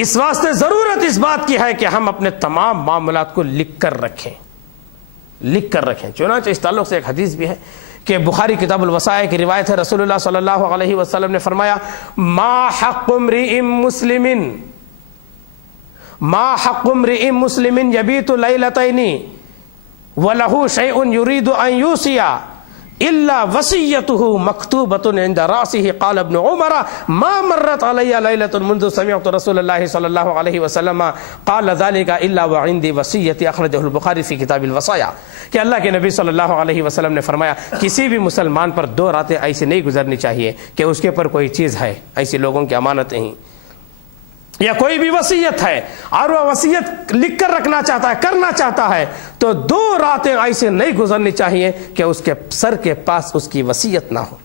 اس واسطے ضرورت اس بات کی ہے کہ ہم اپنے تمام معاملات کو لکھ کر رکھیں، لکھ کر رکھیں. چنانچہ اس تعلق سے ایک حدیث بھی ہے کہ بخاری کتاب الوصایا کی روایت ہے. رسول اللہ صلی اللہ علیہ وسلم نے فرمایا ما حق امرئ مسلم، ما حق امرئ مسلم یبیت لیلتین وله شیء یرید ان یوصی الا وصیته مکتوبۃ عند راسه. قال ابن عمر ما مرت علی لیلۃ منذ سمعت رسول اللہ صلی اللہ علیہ وسلم قال ذلك الا وعندي وصیۃ. اخرجہ البخاری فی کتاب الوصایا. کہ اللہ کے نبی صلی اللہ علیہ وسلم نے فرمایا کسی بھی مسلمان پر 2 راتیں ایسی نہیں گزرنی چاہیے کہ اس کے پر کوئی چیز ہے، ایسی لوگوں کی امانتیں ہیں یا کوئی بھی وصیت ہے اور وہ وصیت لکھ کر رکھنا چاہتا ہے، کرنا چاہتا ہے، تو 2 راتیں ایسے نہیں گزرنی چاہیے کہ اس کے سر کے پاس اس کی وصیت نہ ہو۔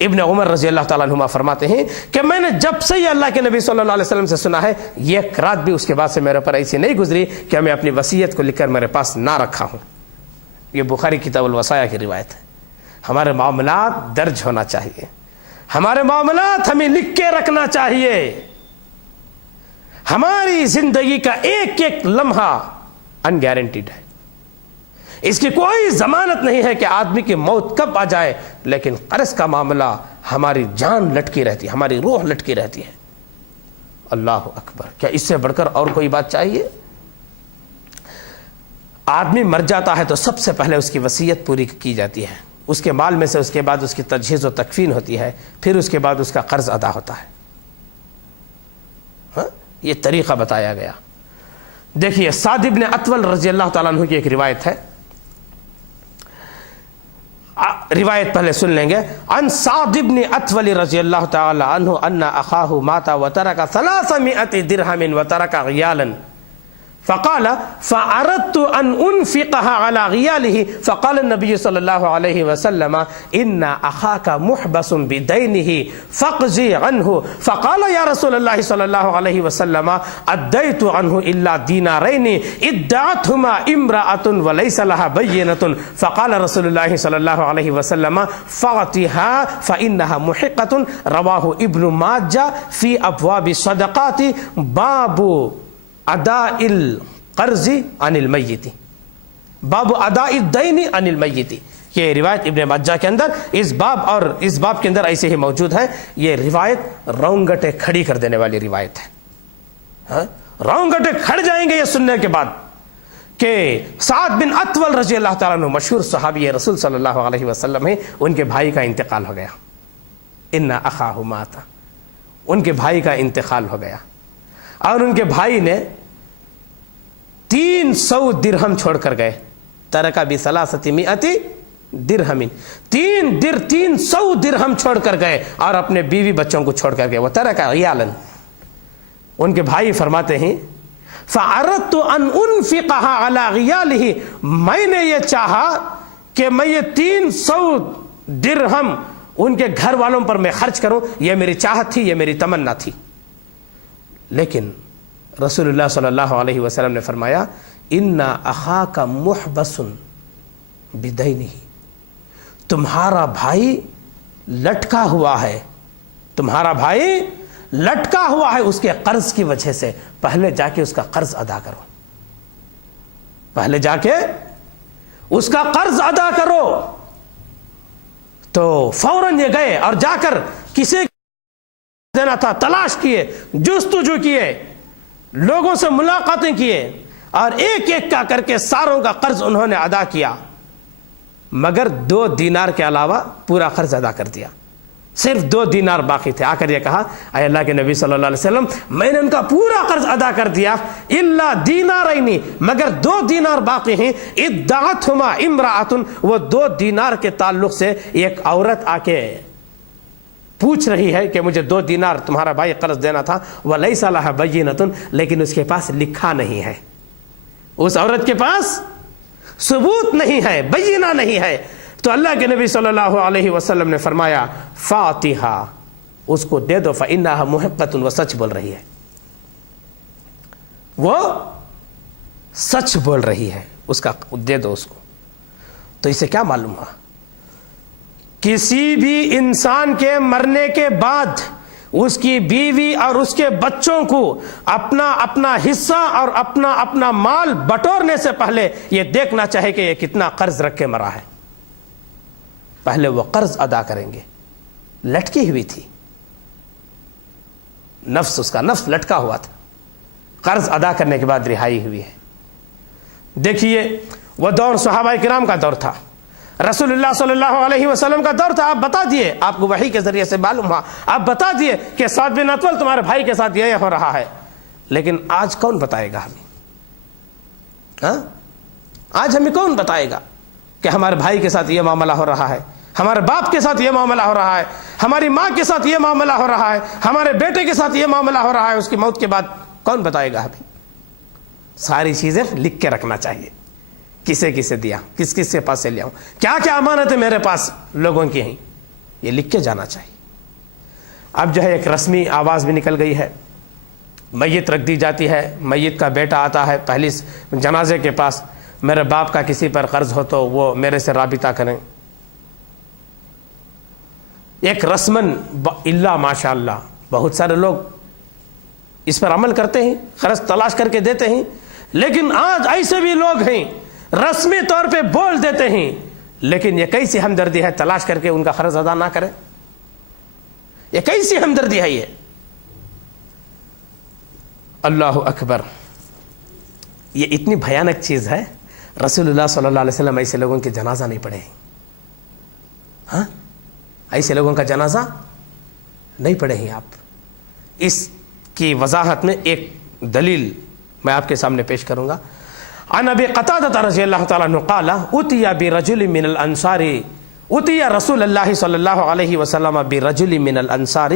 ابن عمر رضی اللہ تعالیٰ عنہما فرماتے ہیں کہ میں نے جب سے یہ اللہ کے نبی صلی اللہ علیہ وسلم سے سنا ہے، ایک رات بھی اس کے بعد سے میرے پر ایسی نہیں گزری کہ میں اپنی وصیت کو لکھ کر میرے پاس نہ رکھا ہوں۔ یہ بخاری کتاب الوصایا کی روایت ہے۔ ہمارے معاملات درج ہونا چاہیے، ہمارے معاملات ہمیں لکھ کے رکھنا چاہیے۔ ہماری زندگی کا ایک ایک لمحہ ان گارنٹیڈ ہے، اس کی کوئی ضمانت نہیں ہے کہ آدمی کی موت کب آ جائے، لیکن قرض کا معاملہ ہماری جان لٹکی رہتی ہے، ہماری روح لٹکی رہتی ہے۔ اللہ اکبر! کیا اس سے بڑھ کر اور کوئی بات چاہیے؟ آدمی مر جاتا ہے تو سب سے پہلے اس کی وصیت پوری کی جاتی ہے، اس کے مال میں سے اس کے بعد اس کی تجہیز و تکفین ہوتی ہے، پھر اس کے بعد اس کا قرض ادا ہوتا ہے۔ یہ طریقہ بتایا گیا۔ دیکھیے سعد بن اطول رضی اللہ تعالیٰ عنہ کی ایک روایت ہے، روایت پہلے سن لیں گے۔ عن سعد بن اطول رضی اللہ تعالی عنہ ان اخاہ مات وترک 300 درہم وترک غیالا فقال فأردت أن أنفقها على غياله فقال النبي صلى الله عليه وسلم إن أخاك محبس بدينه فاقضي عنه فقال يا رسول الله صلى الله عليه وسلم أديت عنه إلا دينارين ادعتهما امرأة وليس لها بينة فقال رسول الله صلى الله عليه وسلم فاعطها فإنها محقة رواه ابن ماجه في أبواب الصدقات باب اداء القرض عن المیت، باب اداء الدین عن المیت۔ یہ روایت ابن ماجہ کے اندر اس باب اور اس باب کے اندر ایسے ہی موجود ہے۔ یہ روایت رونگٹیں کھڑی کر دینے والی روایت ہے، رونگٹیں کھڑ جائیں گے یہ سننے کے بعد کہ سعد بن اطول رضی اللہ تعالیٰ عنہ مشہور صحابی رسول صلی اللہ علیہ وسلم ہیں، ان کے بھائی کا انتقال ہو گیا۔ ان اخاہ مات، ان کے بھائی کا انتقال ہو گیا، اور ان کے بھائی نے 300 درہم چھوڑ کر گئے۔ ترکا ب300 درہم، 300 درہم چھوڑ کر گئے اور اپنے بیوی بچوں کو چھوڑ کر گئے۔ وہ ترکا غیالا، ان کے بھائی فرماتے ہیں فأردت ان انفقها على غیالہ، میں نے یہ چاہا کہ میں یہ 300 درہم ان کے گھر والوں پر میں خرچ کروں، یہ میری چاہت تھی، یہ میری تمنا تھی۔ لیکن رسول اللہ صلی اللہ علیہ وسلم نے فرمایا ان اخاک محبس بدینہ، تمہارا بھائی لٹکا ہوا ہے، تمہارا بھائی لٹکا ہوا ہے اس کے قرض کی وجہ سے، پہلے جا کے اس کا قرض ادا کرو، پہلے جا کے اس کا قرض ادا کرو۔ تو فوراً یہ گئے اور جا کر کسی دینا تھا تلاش کیے، جستجو کیے، لوگوں سے ملاقاتیں کیے، اور ایک ایک کا کر کے ساروں کا قرض انہوں نے ادا کیا، مگر 2 دینار کے علاوہ پورا قرض ادا کر دیا، صرف 2 دینار باقی تھے۔ آ کر یہ کہا اے اللہ کے نبی صلی اللہ علیہ وسلم، میں نے ان کا پورا قرض ادا کر دیا، الا دینارین، مگر 2 دینار باقی ہیں، ادعتهما امرأة، وہ 2 دینار کے تعلق سے ایک عورت آ کے پوچھ رہی ہے کہ مجھے 2 دینار تمہارا بھائی قرض دینا تھا، وَلَيْسَ لَهَا بَيِّنَةٌ، لیکن اس کے پاس لکھا نہیں ہے، اس عورت کے پاس ثبوت نہیں ہے، بینہ نہیں ہے۔ تو اللہ کے نبی صلی اللہ علیہ وسلم نے فرمایا فاتحہ، اس کو دے دو، فإنها محقة، وہ سچ بول رہی ہے، وہ سچ بول رہی ہے، اس کا دے دو اس کو۔ تو اسے کیا معلوم ہوا؟ کسی بھی انسان کے مرنے کے بعد اس کی بیوی اور اس کے بچوں کو اپنا اپنا حصہ اور اپنا اپنا مال بٹورنے سے پہلے یہ دیکھنا چاہے کہ یہ کتنا قرض رکھ کے مرا ہے، پہلے وہ قرض ادا کریں گے۔ لٹکی ہوئی تھی نفس، اس کا نفس لٹکا ہوا تھا، قرض ادا کرنے کے بعد رہائی ہوئی ہے۔ دیکھیے وہ دور صحابہ کرام کا دور تھا، رسول اللہ صلی اللہ علیہ وسلم کا دور تھا۔ آپ بتا دیے، آپ کو وحی کے ذریعے سے معلوم ہوا، آپ بتا دیے کہ سعد بن اطول تمہارے بھائی کے ساتھ یہ ہو رہا ہے، لیکن آج کون بتائے گا ہمیں؟ آج ہمیں کون بتائے گا کہ ہمارے بھائی کے ساتھ یہ معاملہ ہو رہا ہے، ہمارے باپ کے ساتھ یہ معاملہ ہو رہا ہے، ہماری ماں کے ساتھ یہ معاملہ ہو رہا ہے, ہمارے بیٹے کے ساتھ یہ معاملہ ہو رہا ہے, اس کی موت کے بعد کون بتائے گا ہمیں؟ ساری چیزیں لکھ کے رکھنا چاہیے, کسے کسے دیا, کس کس کے پاس سے لیا ہوں, کیا کیا امانتیں میرے پاس لوگوں کی ہیں, یہ لکھ کے جانا چاہیے. اب جو ہے ایک رسمی آواز بھی نکل گئی ہے, میت رکھ دی جاتی ہے, میت کا بیٹا آتا ہے پہلی جنازے کے پاس, میرے باپ کا کسی پر قرض ہو تو وہ میرے سے رابطہ کریں. ایک رسمن اللہ ماشاء اللہ بہت سارے لوگ اس پر عمل کرتے ہیں, قرض تلاش کر کے دیتے ہیں, لیکن آج ایسے بھی لوگ ہیں رسمی طور پہ بول دیتے ہیں, لیکن یہ کیسی ہمدردی ہے تلاش کر کے ان کا قرض ادا نہ کریں؟ یہ کیسی ہمدردی ہے یہ؟ اللہ اکبر, یہ اتنی بھیانک چیز ہے. رسول اللہ صلی اللہ علیہ وسلم ایسے لوگوں کے جنازہ نہیں پڑھے ہیں. ہاں, ایسے لوگوں کا جنازہ نہیں پڑھے ہیں آپ. اس کی وضاحت میں ایک دلیل میں آپ کے سامنے پیش کروں گا. عن ابی قتادہ رضی اللہ تعالیٰ عنہ قال اتي برجل من الانصار اتي رسول اللہ صلی اللہ علیہ وسلم برجل من الانصار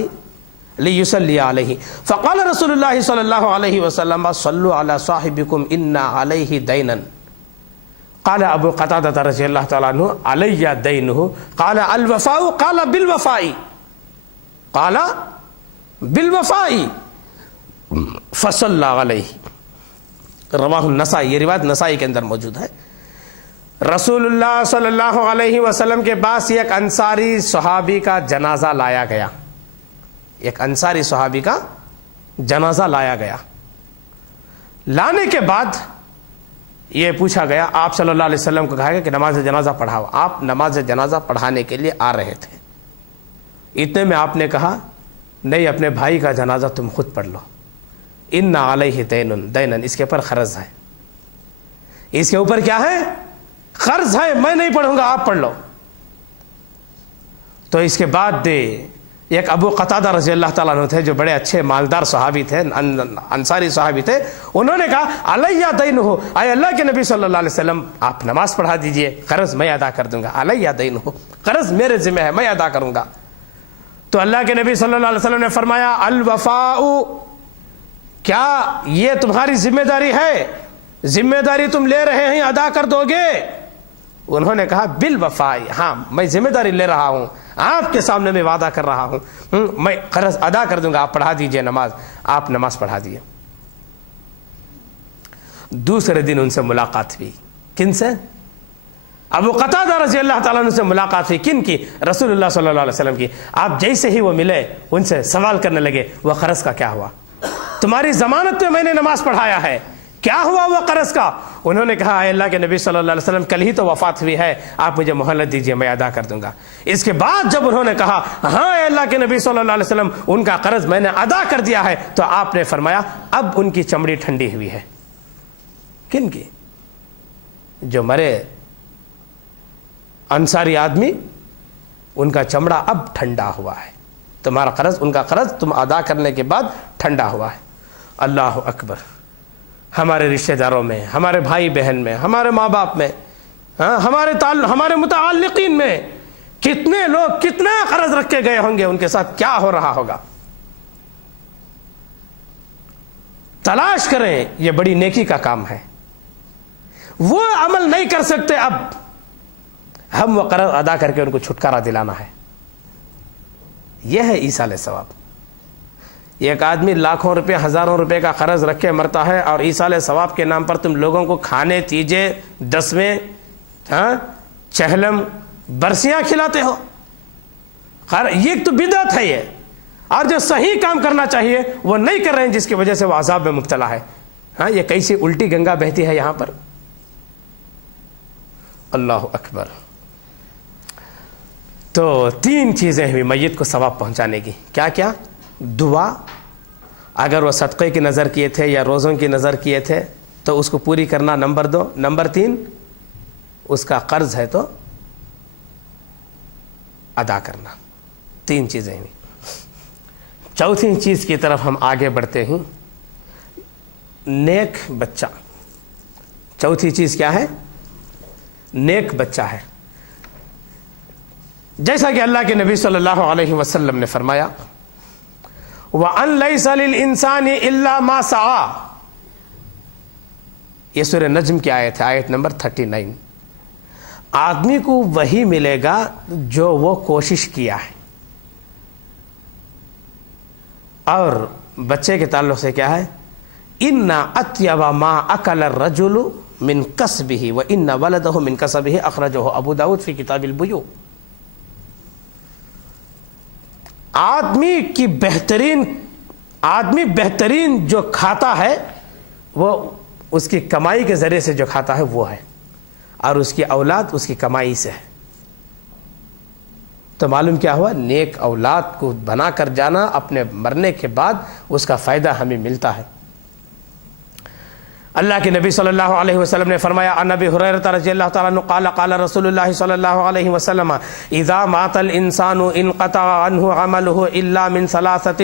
لیصلی علیہ فقال رسول اللہ صلی اللہ علیہ وسلم صلوا علی صاحبکم ان علیہ دینا. قال ابو قتادہ رضی اللہ تعالیٰ عنہ علی دینہ قال الوفاء قال بالوفاء قال بالوفاء فصلی علیہ. رواہ النسائی, یہ روایت نسائی کے اندر موجود ہے. رسول اللہ صلی اللہ علیہ وسلم کے پاس ایک انصاری صحابی کا جنازہ لایا گیا, ایک انصاری صحابی کا جنازہ لایا گیا. لانے کے بعد یہ پوچھا گیا, آپ صلی اللہ علیہ وسلم کو کہا گیا کہ نماز جنازہ پڑھاؤ. آپ نماز جنازہ پڑھانے کے لیے آ رہے تھے, اتنے میں آپ نے کہا نہیں, اپنے بھائی کا جنازہ تم خود پڑھ لو. ان علیہ دینن, اس کے اوپر قرض ہے, اس کے اوپر کیا ہے؟ قرض ہے, میں نہیں پڑھوں گا, آپ پڑھ لو. تو اس کے بعد ایک ابو قتادہ رضی اللہ تعالیٰ عنہ تھے جو بڑے اچھے مالدار صحابی تھے, انصاری صحابی تھے. انہوں نے کہا علیہ دینہ, اے اللہ کے نبی صلی اللہ علیہ وسلم آپ نماز پڑھا دیجئے, قرض میں ادا کر دوں گا. علیہ دینہ, قرض میرے ذمہ ہے, میں ادا کروں گا. تو اللہ کے نبی صلی اللہ علیہ وسلم نے فرمایا الوفاء, کیا یہ تمہاری ذمہ داری ہے؟ ذمہ داری تم لے رہے ہیں, ادا کر دو گے؟ انہوں نے کہا بالوفاء, ہاں میں ذمہ داری لے رہا ہوں, آپ کے سامنے میں وعدہ کر رہا ہوں, میں قرض ادا کر دوں گا, آپ پڑھا دیجئے نماز. آپ نماز پڑھا دیے. دوسرے دن ان سے ملاقات ہوئی. کن سے؟ ابو قتادہ رضی اللہ تعالیٰ عنہ سے ملاقات ہوئی. کن کی؟ رسول اللہ صلی اللہ علیہ وسلم کی. آپ جیسے ہی وہ ملے ان سے سوال کرنے لگے, وہ قرض کا کیا ہوا؟ تمہاری ضمانت پہ میں نے نماز پڑھایا ہے, کیا ہوا وہ قرض کا؟ انہوں نے کہا اے اللہ کے نبی صلی اللہ علیہ وسلم کل ہی تو وفات ہوئی ہے, آپ مجھے مہلت دیجئے, میں ادا کر دوں گا. اس کے بعد جب انہوں نے کہا ہاں اے اللہ کے نبی صلی اللہ علیہ وسلم ان کا قرض میں نے ادا کر دیا ہے, تو آپ نے فرمایا اب ان کی چمڑی ٹھنڈی ہوئی ہے. کن کی؟ جو مرے انصاری آدمی, ان کا چمڑا اب ٹھنڈا ہوا ہے. تمہارا قرض, ان کا قرض تم ادا کرنے کے بعد ٹھنڈا ہوا ہے. اللہ اکبر. ہمارے رشتہ داروں میں, ہمارے بھائی بہن میں, ہمارے ماں باپ میں, ہمارے متعلقین میں کتنے لوگ کتنا قرض رکھ کے گئے ہوں گے, ان کے ساتھ کیا ہو رہا ہوگا؟ تلاش کریں, یہ بڑی نیکی کا کام ہے. وہ عمل نہیں کر سکتے, اب ہم وہ قرض ادا کر کے ان کو چھٹکارا دلانا ہے. یہ ہے ایصال ثواب. ایک آدمی لاکھوں روپے ہزاروں روپے کا قرض رکھ کے مرتا ہے, اور ایصال ثواب کے نام پر تم لوگوں کو کھانے تیجے دسویں چہلم برسیاں کھلاتے ہو. یہ تو بدعت ہے یہ, اور جو صحیح کام کرنا چاہیے وہ نہیں کر رہے ہیں, جس کی وجہ سے وہ عذاب میں مبتلا ہے. یہ کیسی الٹی گنگا بہتی ہے یہاں پر. اللہ اکبر. تو تین چیزیں ہوئی میت کو ثواب پہنچانے کی. کیا کیا؟ دعا, اگر وہ صدقے کی نظر کیے تھے یا روزوں کی نظر کیے تھے تو اس کو پوری کرنا, نمبر 2. نمبر 3, اس کا قرض ہے تو ادا کرنا. 3 چیزیں ہوئی. چوتھی چیز کی طرف ہم آگے بڑھتے ہیں, نیک بچہ. چوتھی چیز کیا ہے؟ نیک بچہ ہے. جیسا کہ اللہ کے نبی صلی اللہ علیہ وسلم نے فرمایا وَأَن لَيْسَ لِلْإِنسَانِ إِلَّا مَا سَعَى، یہ سورہ نجم کی آیت ہے، آیت نمبر 39۔ آدمی کو وہی ملے گا جو وہ کوشش کیا ہے۔ اور بچے کے تعلق سے کیا ہے؟ اِنَّ أَطْيَبَ مَا أَكَلَ الرَّجُلُ مِنْ كَسْبِهِ وَإِنَّ وَلَدَهُ مِنْ كَسْبِهِ أَخْرَجَهُ ابو داؤد فی کتاب البیوع۔ آدمی بہترین جو کھاتا ہے وہ اس کی کمائی کے ذریعے سے جو کھاتا ہے وہ ہے، اور اس کی اولاد اس کی کمائی سے ہے۔ تو معلوم کیا ہوا؟ نیک اولاد کو بنا کر جانا، اپنے مرنے کے بعد اس کا فائدہ ہمیں ملتا ہے۔ اللہ کے نبی صلی اللہ علیہ وسلم نے فرمایا عن ابی ہریرہ رضی اللہ تعالیٰ عنہ قال قال رسول اللہ صلی اللہ علیہ وسلم اذا مات الانسان انقطع عنه عمله الا من ثلاثة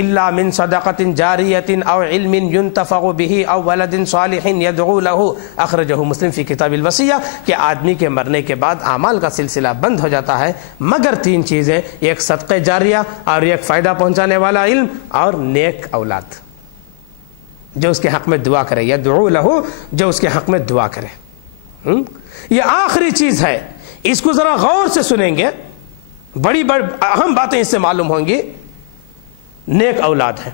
الا من صدقة جاریة او علم ينتفع به او ولد صالح يدعو له، اخرجہ مسلم فی کتاب الوصیہ، کہ آدمی کے مرنے کے بعد اعمال کا سلسلہ بند ہو جاتا ہے مگر تین چیزیں، ایک صدقہ جاریہ اور ایک فائدہ پہنچانے والا علم اور نیک اولاد جو اس کے حق میں دعا کرے، یدعو لہ، جو اس کے حق میں دعا کرے۔ یہ آخری چیز ہے، اس کو ذرا غور سے سنیں گے، بڑی اہم باتیں اس سے معلوم ہوں گی۔ نیک اولاد ہے،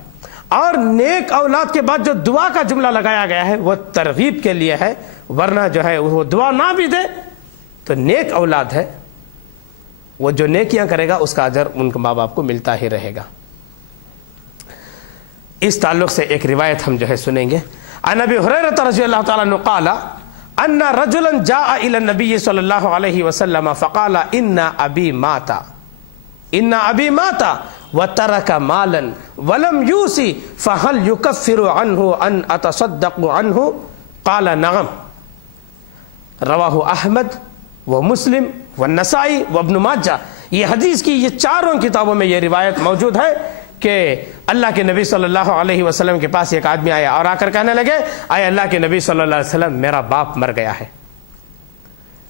اور نیک اولاد کے بعد جو دعا کا جملہ لگایا گیا ہے وہ ترغیب کے لیے ہے، ورنہ جو ہے وہ دعا نہ بھی دے تو نیک اولاد ہے، وہ جو نیکیاں کرے گا اس کا اجر ان کے ماں باپ کو ملتا ہی رہے گا۔ اس تعلق سے ایک روایت ہم جو ہے سنیں گے۔ عن ابی ہریرہ رضی اللہ تعالیٰ عنہ قال ان رجلا جاء الى النبی صلی اللہ علیہ وسلم فقال ان ابی مات وترك مالا ولم يوصي فهل يكفر عنه ان اتصدق عنه؟ قال نعم، رواہ احمد ومسلم والنسائی وابن ماجہ۔ یہ حدیث کی یہ چاروں کتابوں میں یہ روایت موجود ہے کہ اللہ کے نبی صلی اللہ علیہ وسلم کے پاس ایک آدمی آیا اور آ کر کہنے لگے اے اللہ کے نبی صلی اللہ علیہ وسلم میرا باپ مر گیا ہے۔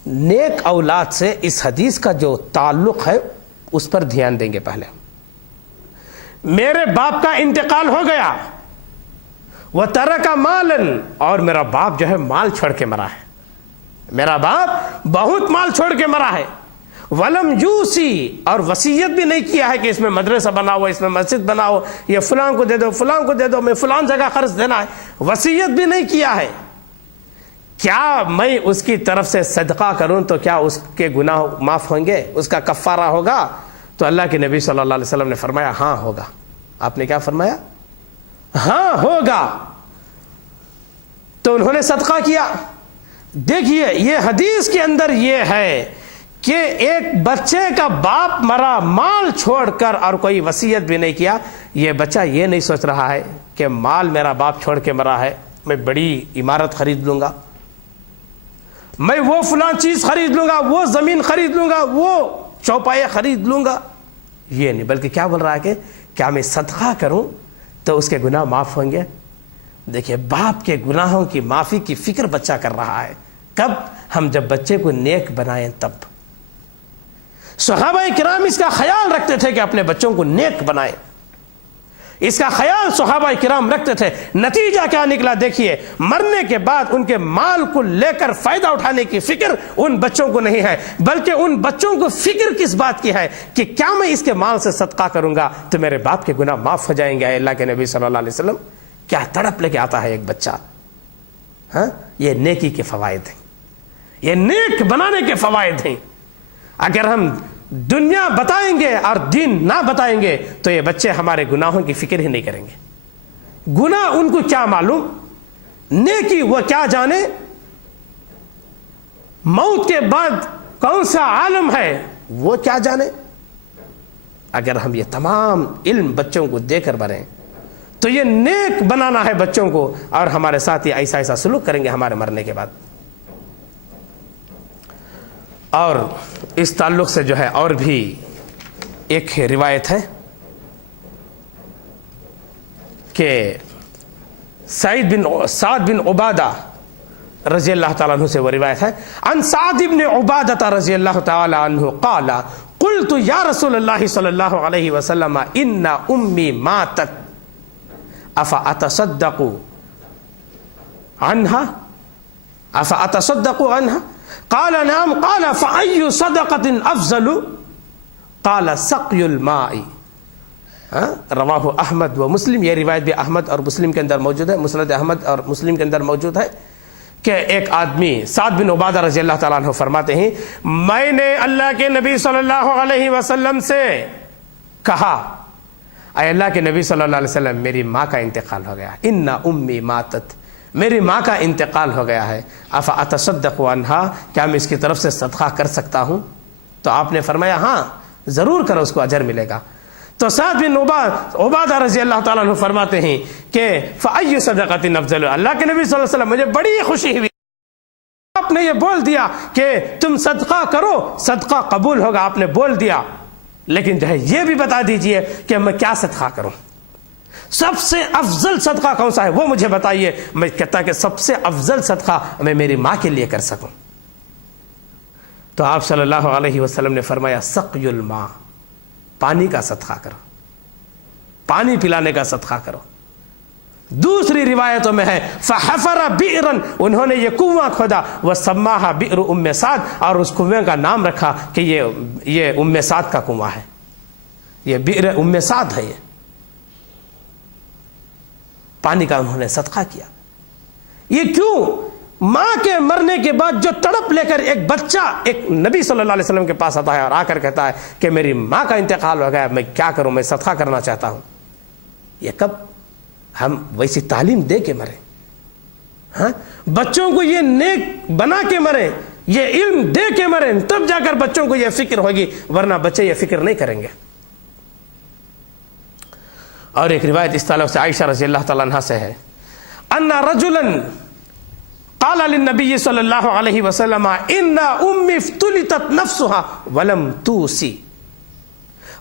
نیک اولاد سے اس حدیث کا جو تعلق ہے اس پر دھیان دیں گے۔ پہلے میرے باپ کا انتقال ہو گیا، وَتَرَكَ مَالًا، اور میرا باپ جو ہے مال چھوڑ کے مرا ہے، میرا باپ بہت مال چھوڑ کے مرا ہے۔ ولم یوسی، اور وصیت بھی نہیں کیا ہے کہ اس میں مدرسہ بناؤ، اس میں مسجد بناؤ، یہ فلاں کو دے دو، فلاں کو دے دو، میں فلاں جگہ خرچ دینا ہے، وصیت بھی نہیں کیا ہے۔ کیا میں اس کی طرف سے صدقہ کروں تو کیا اس کے گناہ معاف ہوں گے، اس کا کفارہ ہوگا؟ تو اللہ کے نبی صلی اللہ علیہ وسلم نے فرمایا ہاں ہوگا۔ آپ نے کیا فرمایا؟ ہاں ہوگا۔ تو انہوں نے صدقہ کیا۔ دیکھیے یہ حدیث کے اندر یہ ہے کہ ایک بچے کا باپ مرا مال چھوڑ کر اور کوئی وصیت بھی نہیں کیا، یہ بچہ یہ نہیں سوچ رہا ہے کہ مال میرا باپ چھوڑ کے مرا ہے، میں بڑی عمارت خرید لوں گا، میں وہ فلاں چیز خرید لوں گا، وہ زمین خرید لوں گا، وہ چوپائے خرید لوں گا، یہ نہیں، بلکہ کیا بول رہا ہے کہ کیا میں صدقہ کروں تو اس کے گناہ معاف ہوں گے۔ دیکھیے باپ کے گناہوں کی معافی کی فکر بچہ کر رہا ہے، کب؟ ہم جب بچے کو نیک بنائیں تب۔ صحابہ کرام اس کا خیال رکھتے تھے کہ اپنے بچوں کو نیک بنائیں، اس کا خیال صحابہ کرام رکھتے تھے۔ نتیجہ کیا نکلا دیکھیے، مرنے کے بعد ان کے مال کو لے کر فائدہ اٹھانے کی فکر ان بچوں کو نہیں ہے، بلکہ ان بچوں کو فکر کس بات کی ہے کہ کیا میں اس کے مال سے صدقہ کروں گا تو میرے باپ کے گناہ معاف ہو جائیں گے۔ اللہ کے نبی صلی اللہ علیہ وسلم کیا تڑپ لے کے آتا ہے ایک بچہ۔ ہاں، یہ نیکی کے فوائد ہیں، یہ نیک بنانے کے فوائد ہیں۔ اگر ہم دنیا بتائیں گے اور دین نہ بتائیں گے تو یہ بچے ہمارے گناہوں کی فکر ہی نہیں کریں گے۔ گناہ ان کو کیا معلوم، نیکی وہ کیا جانے، موت کے بعد کون سا عالم ہے وہ کیا جانے۔ اگر ہم یہ تمام علم بچوں کو دے کر بڑھیں تو یہ نیک بنانا ہے بچوں کو، اور ہمارے ساتھ یہ ایسا ایسا سلوک کریں گے ہمارے مرنے کے بعد۔ اور اس تعلق سے جو ہے اور بھی ایک روایت ہے کہ سعد بن عبادہ رضی اللہ تعالیٰ عنہ سے وہ روایت ہے، عن سعد بن عبادہ رضی اللہ تعالیٰ عنہ قال قلت یا رسول اللہ صلی اللہ علیہ وسلم ان امی ماتت افاتصدق عنها افاتصدق عنها قال نعم قال فأي صدقة افضل قال سقي الماء. رواہ احمد و مسلم، یہ روایت بھی احمد اور مسلم کے اندر موجود ہے، مسند احمد اور مسلم کے اندر موجود ہے کہ ایک آدمی سعد بن عبادہ رضی اللہ تعالیٰ عنہ فرماتے ہیں میں نے اللہ کے نبی صلی اللہ علیہ وسلم سے کہا اے اللہ کے نبی صلی اللہ علیہ وسلم میری ماں کا انتقال ہو گیا، ان امی ماتت، میری ماں کا انتقال ہو گیا ہے، افاتصدق عنہا، کیا میں اس کی طرف سے صدقہ کر سکتا ہوں؟ تو آپ نے فرمایا ہاں ضرور کرو، اس کو اجر ملے گا. تو سعد بن عبادہ رضی اللہ تعالیٰ عنہ فرماتے ہیں کہ فأي صدقة افضل، اللہ کے نبی صلی اللہ علیہ وسلم مجھے بڑی خوشی ہوئی، آپ نے یہ بول دیا کہ تم صدقہ کرو صدقہ قبول ہوگا، آپ نے بول دیا، لیکن جو ہے یہ بھی بتا دیجئے کہ میں کیا صدقہ کروں، سب سے افضل صدقہ کون سا ہے وہ مجھے بتائیے. میں کہتا کہ سب سے افضل صدقہ میں میری ماں کے لیے کر سکوں. تو آپ صلی اللہ علیہ وسلم نے فرمایا سقی الماء، پانی کا صدقہ کرو، پانی پلانے کا صدقہ کرو. دوسری روایتوں میں ہے فحفر بئرا، انہوں نے یہ کنواں کھودا، وسماها بئر ام سعد، اور اس کنویں کا نام رکھا کہ یہ ام سعد کا کنواں ہے، یہ بئر ام سعد ہے. یہ پانی کا انہوں نے صدقہ کیا. یہ کیوں؟ ماں کے مرنے کے بعد جو تڑپ لے کر ایک بچہ ایک نبی صلی اللہ علیہ وسلم کے پاس آتا ہے اور آ کر کہتا ہے کہ میری ماں کا انتقال ہو گیا، میں کیا کروں، میں صدقہ کرنا چاہتا ہوں. یہ کب ہم ویسی تعلیم دے کے مرے، ہاں بچوں کو یہ نیک بنا کے مرے، یہ علم دے کے مرے، تب جا کر بچوں کو یہ فکر ہوگی، ورنہ بچے یہ فکر نہیں کریں گے. اور ایک روایت اس تعلق سے عائشہ رضی اللہ تعالیٰ عنہ سے ہے ان رجلا قال للنبي صلی اللہ علیہ وسلم ان امی افتلتت نفسها ولم توسی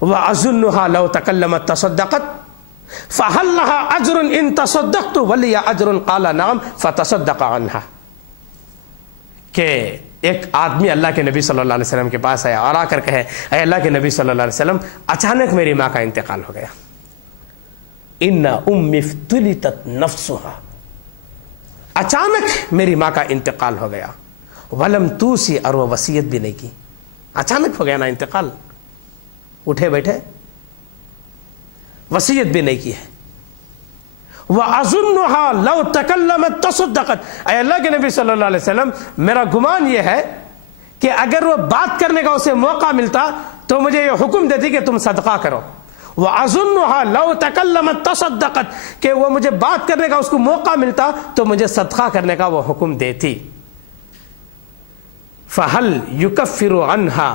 واظنها لو تکلمت تصدقت فهل لها اجر ان تصدقت ولی اجر قال نعم فتصدق عنها. کہ ایک آدمی اللہ کے نبی صلی اللہ علیہ وسلم کے پاس آیا اور آ کر کہے اے اللہ کے نبی صلی اللہ علیہ وسلم اچانک میری ماں کا انتقال ہو گیا، ان امی افتلتت نفسها، اچانک میری ماں کا انتقال ہو گیا، ولم توسی، اور وہ وصیت بھی نہیں کی، اچانک ہو گیا نا انتقال، اٹھے بیٹھے وصیت بھی نہیں کی ہے. وَأَظُنُّهَا لَوْ تَكَلَّمَتْ تَصَدَّقَتْ، اے اللہ کے نبی صلی اللہ علیہ وسلم میرا گمان یہ ہے کہ اگر وہ بات کرنے کا اسے موقع ملتا تو مجھے یہ حکم دیتی کہ تم صدقہ کرو. وَأَظُنُّهَا لَوْ تَكَلَّمَتْ تَصَدَّقَتْ، کہ وہ مجھے بات کرنے کا اس کو موقع ملتا تو مجھے صدقہ کرنے کا وہ حکم دیتی. فَهَلْ يُكَفِّرُ عَنْهَا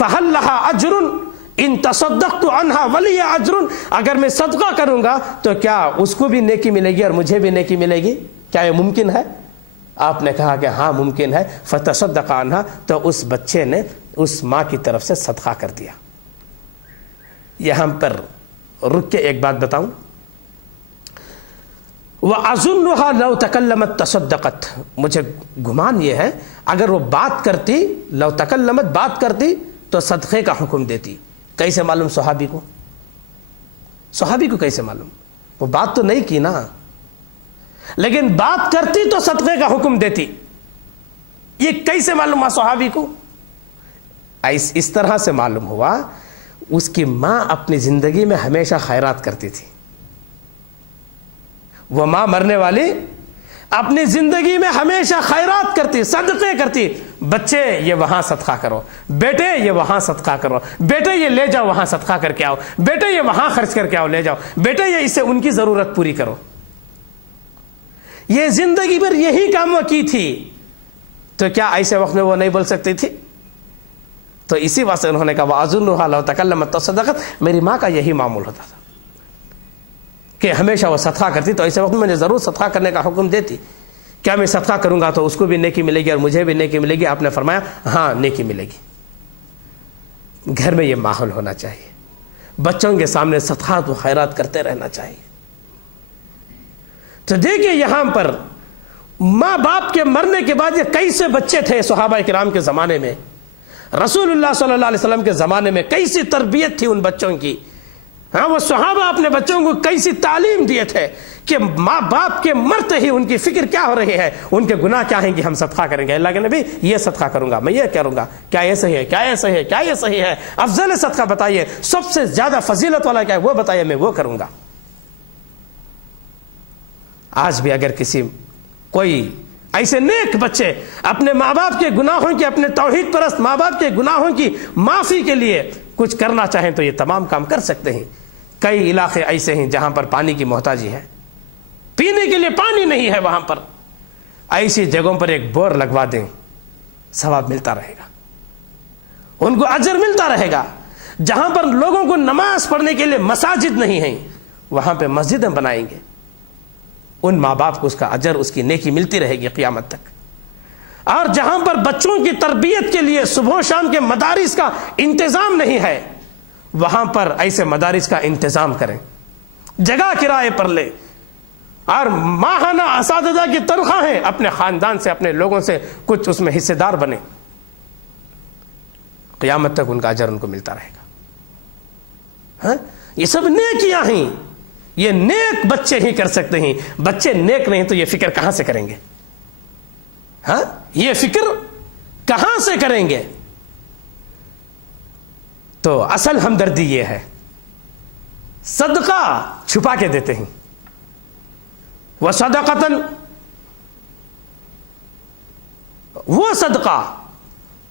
فَهَلْ لَهَا أَجْرٌ ان تصدقت عنها ولی اجر، اگر میں صدقہ کروں گا تو کیا اس کو بھی نیکی ملے گی اور مجھے بھی نیکی ملے گی؟ کیا یہ ممکن ہے؟ آپ نے کہا کہ ہاں ممکن ہے. فتصدق عنها، تو اس بچے نے اس ماں کی طرف سے صدقہ کر دیا. یہاں پر رک کے ایک بات بتاؤں، وَأَظُنُّهَا لَوْ تَكَلَّمَتْ تَصَدَّقَتْ، مجھے گمان یہ ہے اگر وہ بات کرتی، لو تکلمت، بات کرتی تو صدقے کا حکم دیتی. کیسے معلوم صحابی کو؟ صحابی کو کیسے معلوم؟ وہ بات تو نہیں کی نا، لیکن بات کرتی تو صدقے کا حکم دیتی. یہ کیسے معلوم ہوا صحابی کو؟ اس طرح سے معلوم ہوا، اس کی ماں اپنی زندگی میں ہمیشہ خیرات کرتی تھی. وہ ماں مرنے والی اپنی زندگی میں ہمیشہ خیرات کرتی، صدقے کرتی. بچے یہ وہاں صدقہ کرو، بیٹے یہ وہاں صدقہ کرو، بیٹے یہ لے جاؤ وہاں صدقہ کر کے آؤ، بیٹے یہ وہاں خرچ کر کے آؤ، لے جاؤ، بیٹے یہ اس سے ان کی ضرورت پوری کرو. یہ زندگی بھر یہی کام وہ کی تھی، تو کیا ایسے وقت میں وہ نہیں بول سکتی تھی؟ تو اسی واسطے انہوں نے کہا وَأَظُنُّهَا لَوْ تَكَلَّمَتْ تَصَدَّقَتْ، میری ماں کا یہی معمول ہوتا تھا کہ ہمیشہ وہ صدقہ کرتی، تو ایسے وقت میں مجھے ضرور صدقہ کرنے کا حکم دیتی. کیا میں صدقہ کروں گا تو اس کو بھی نیکی ملے گی اور مجھے بھی نیکی ملے گی؟ آپ نے فرمایا ہاں نیکی ملے گی. گھر میں یہ ماحول ہونا چاہیے، بچوں کے سامنے صدقات و خیرات کرتے رہنا چاہیے. تو دیکھیں یہاں پر ماں باپ کے مرنے کے بعد یہ کیسے بچے تھے صحابہ کرام کے زمانے میں. رسول اللہ صلی اللہ علیہ وسلم کے زمانے میں کیسی تربیت تھی ان بچوں کی. ہاں وہ صحابہ اپنے بچوں کو کیسی تعلیم دیے تھے کہ ماں باپ کے مرتے ہی ان کی فکر کیا ہو رہی ہے, ان کے گناہ کیا ہیں کہ ہم صدقہ کریں گے. اللہ کے نبی یہ صدقہ کروں گا, میں یہ کروں گا, کیا یہ صحیح ہے, کیا یہ صحیح ہے, کیا یہ صحیح ہے, افضل صدقہ بتائیے, سب سے زیادہ فضیلت والا کیا ہے وہ بتائیے, میں وہ کروں گا. آج بھی اگر کسی کوئی ایسے نیک بچے اپنے ماں باپ کے گناہوں کی, اپنے توحید پرست ماں باپ کے گناہوں کی معافی کے لیے کچھ کرنا چاہیں تو یہ تمام کام کر سکتے ہیں. کئی علاقے ایسے ہیں جہاں پر پانی کی محتاجی ہے, پینے کے لیے پانی نہیں ہے, وہاں پر ایسی جگہوں پر ایک بور لگوا دیں, ثواب ملتا رہے گا, ان کو اجر ملتا رہے گا. جہاں پر لوگوں کو نماز پڑھنے کے لیے مساجد نہیں ہیں, وہاں پہ مسجدیں بنائیں گے, ان ماں باپ کو اس کا اجر, اس کی نیکی ملتی رہے گی قیامت تک. اور جہاں پر بچوں کی تربیت کے لیے صبح و شام کے مدارس کا انتظام نہیں ہے, وہاں پر ایسے مدارس کا انتظام کریں, جگہ کرائے پر لے, اور ماہانہ اساتذہ کی تنخواہیں اپنے خاندان سے, اپنے لوگوں سے کچھ اس میں حصے دار بنے. قیامت تک ان کا اجر ان کو ملتا رہے گا. ہاں یہ سب نیکیاں ہیں, یہ نیک بچے ہی کر سکتے ہیں. بچے نیک نہیں تو یہ فکر کہاں سے کریں گے؟ ہاں یہ فکر کہاں سے کریں گے؟ تو اصل ہمدردی یہ ہے, صدقہ چھپا کے دیتے ہیں. وصدقۃ, وہ صدقہ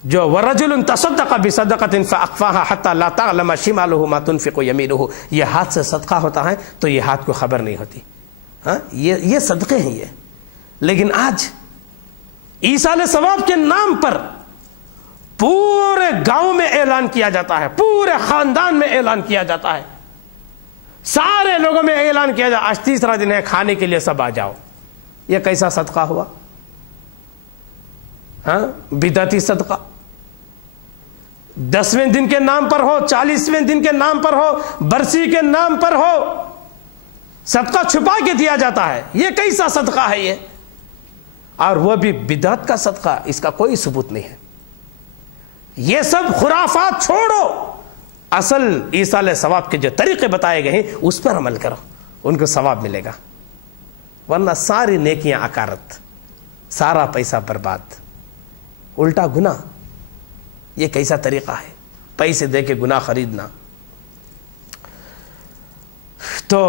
جو ورجل تصدق بصدقۃ فاخفاها حتى لا تعلم شماله ما تنفق يمينه, یہ ہاتھ سے صدقہ ہوتا ہے تو یہ ہاتھ کو خبر نہیں ہوتی. ہاں یہ صدقے ہیں یہ. لیکن آج ایصال ثواب کے نام پر پورے گاؤں میں اعلان کیا جاتا ہے, پورے خاندان میں اعلان کیا جاتا ہے, سارے لوگوں میں اعلان کیا جاتا, آج تیسرا دن ہے, کھانے کے لیے سب آ جاؤ. یہ کیسا صدقہ ہوا؟ ہاں بدعتی صدقہ. 10ویں دن کے نام پر ہو, 40ویں دن کے نام پر ہو, برسی کے نام پر ہو, صدقہ چھپا کے دیا جاتا ہے. یہ کیسا صدقہ ہے یہ؟ اور وہ بھی بدعت کا صدقہ, اس کا کوئی ثبوت نہیں ہے. یہ سب خرافات چھوڑو, اصل ایصال ثواب کے جو طریقے بتائے گئے ہیں اس پر عمل کرو, ان کو ثواب ملے گا. ورنہ ساری نیکیاں اکارت, سارا پیسہ برباد, الٹا گناہ. یہ کیسا طریقہ ہے پیسے دے کے گناہ خریدنا؟ تو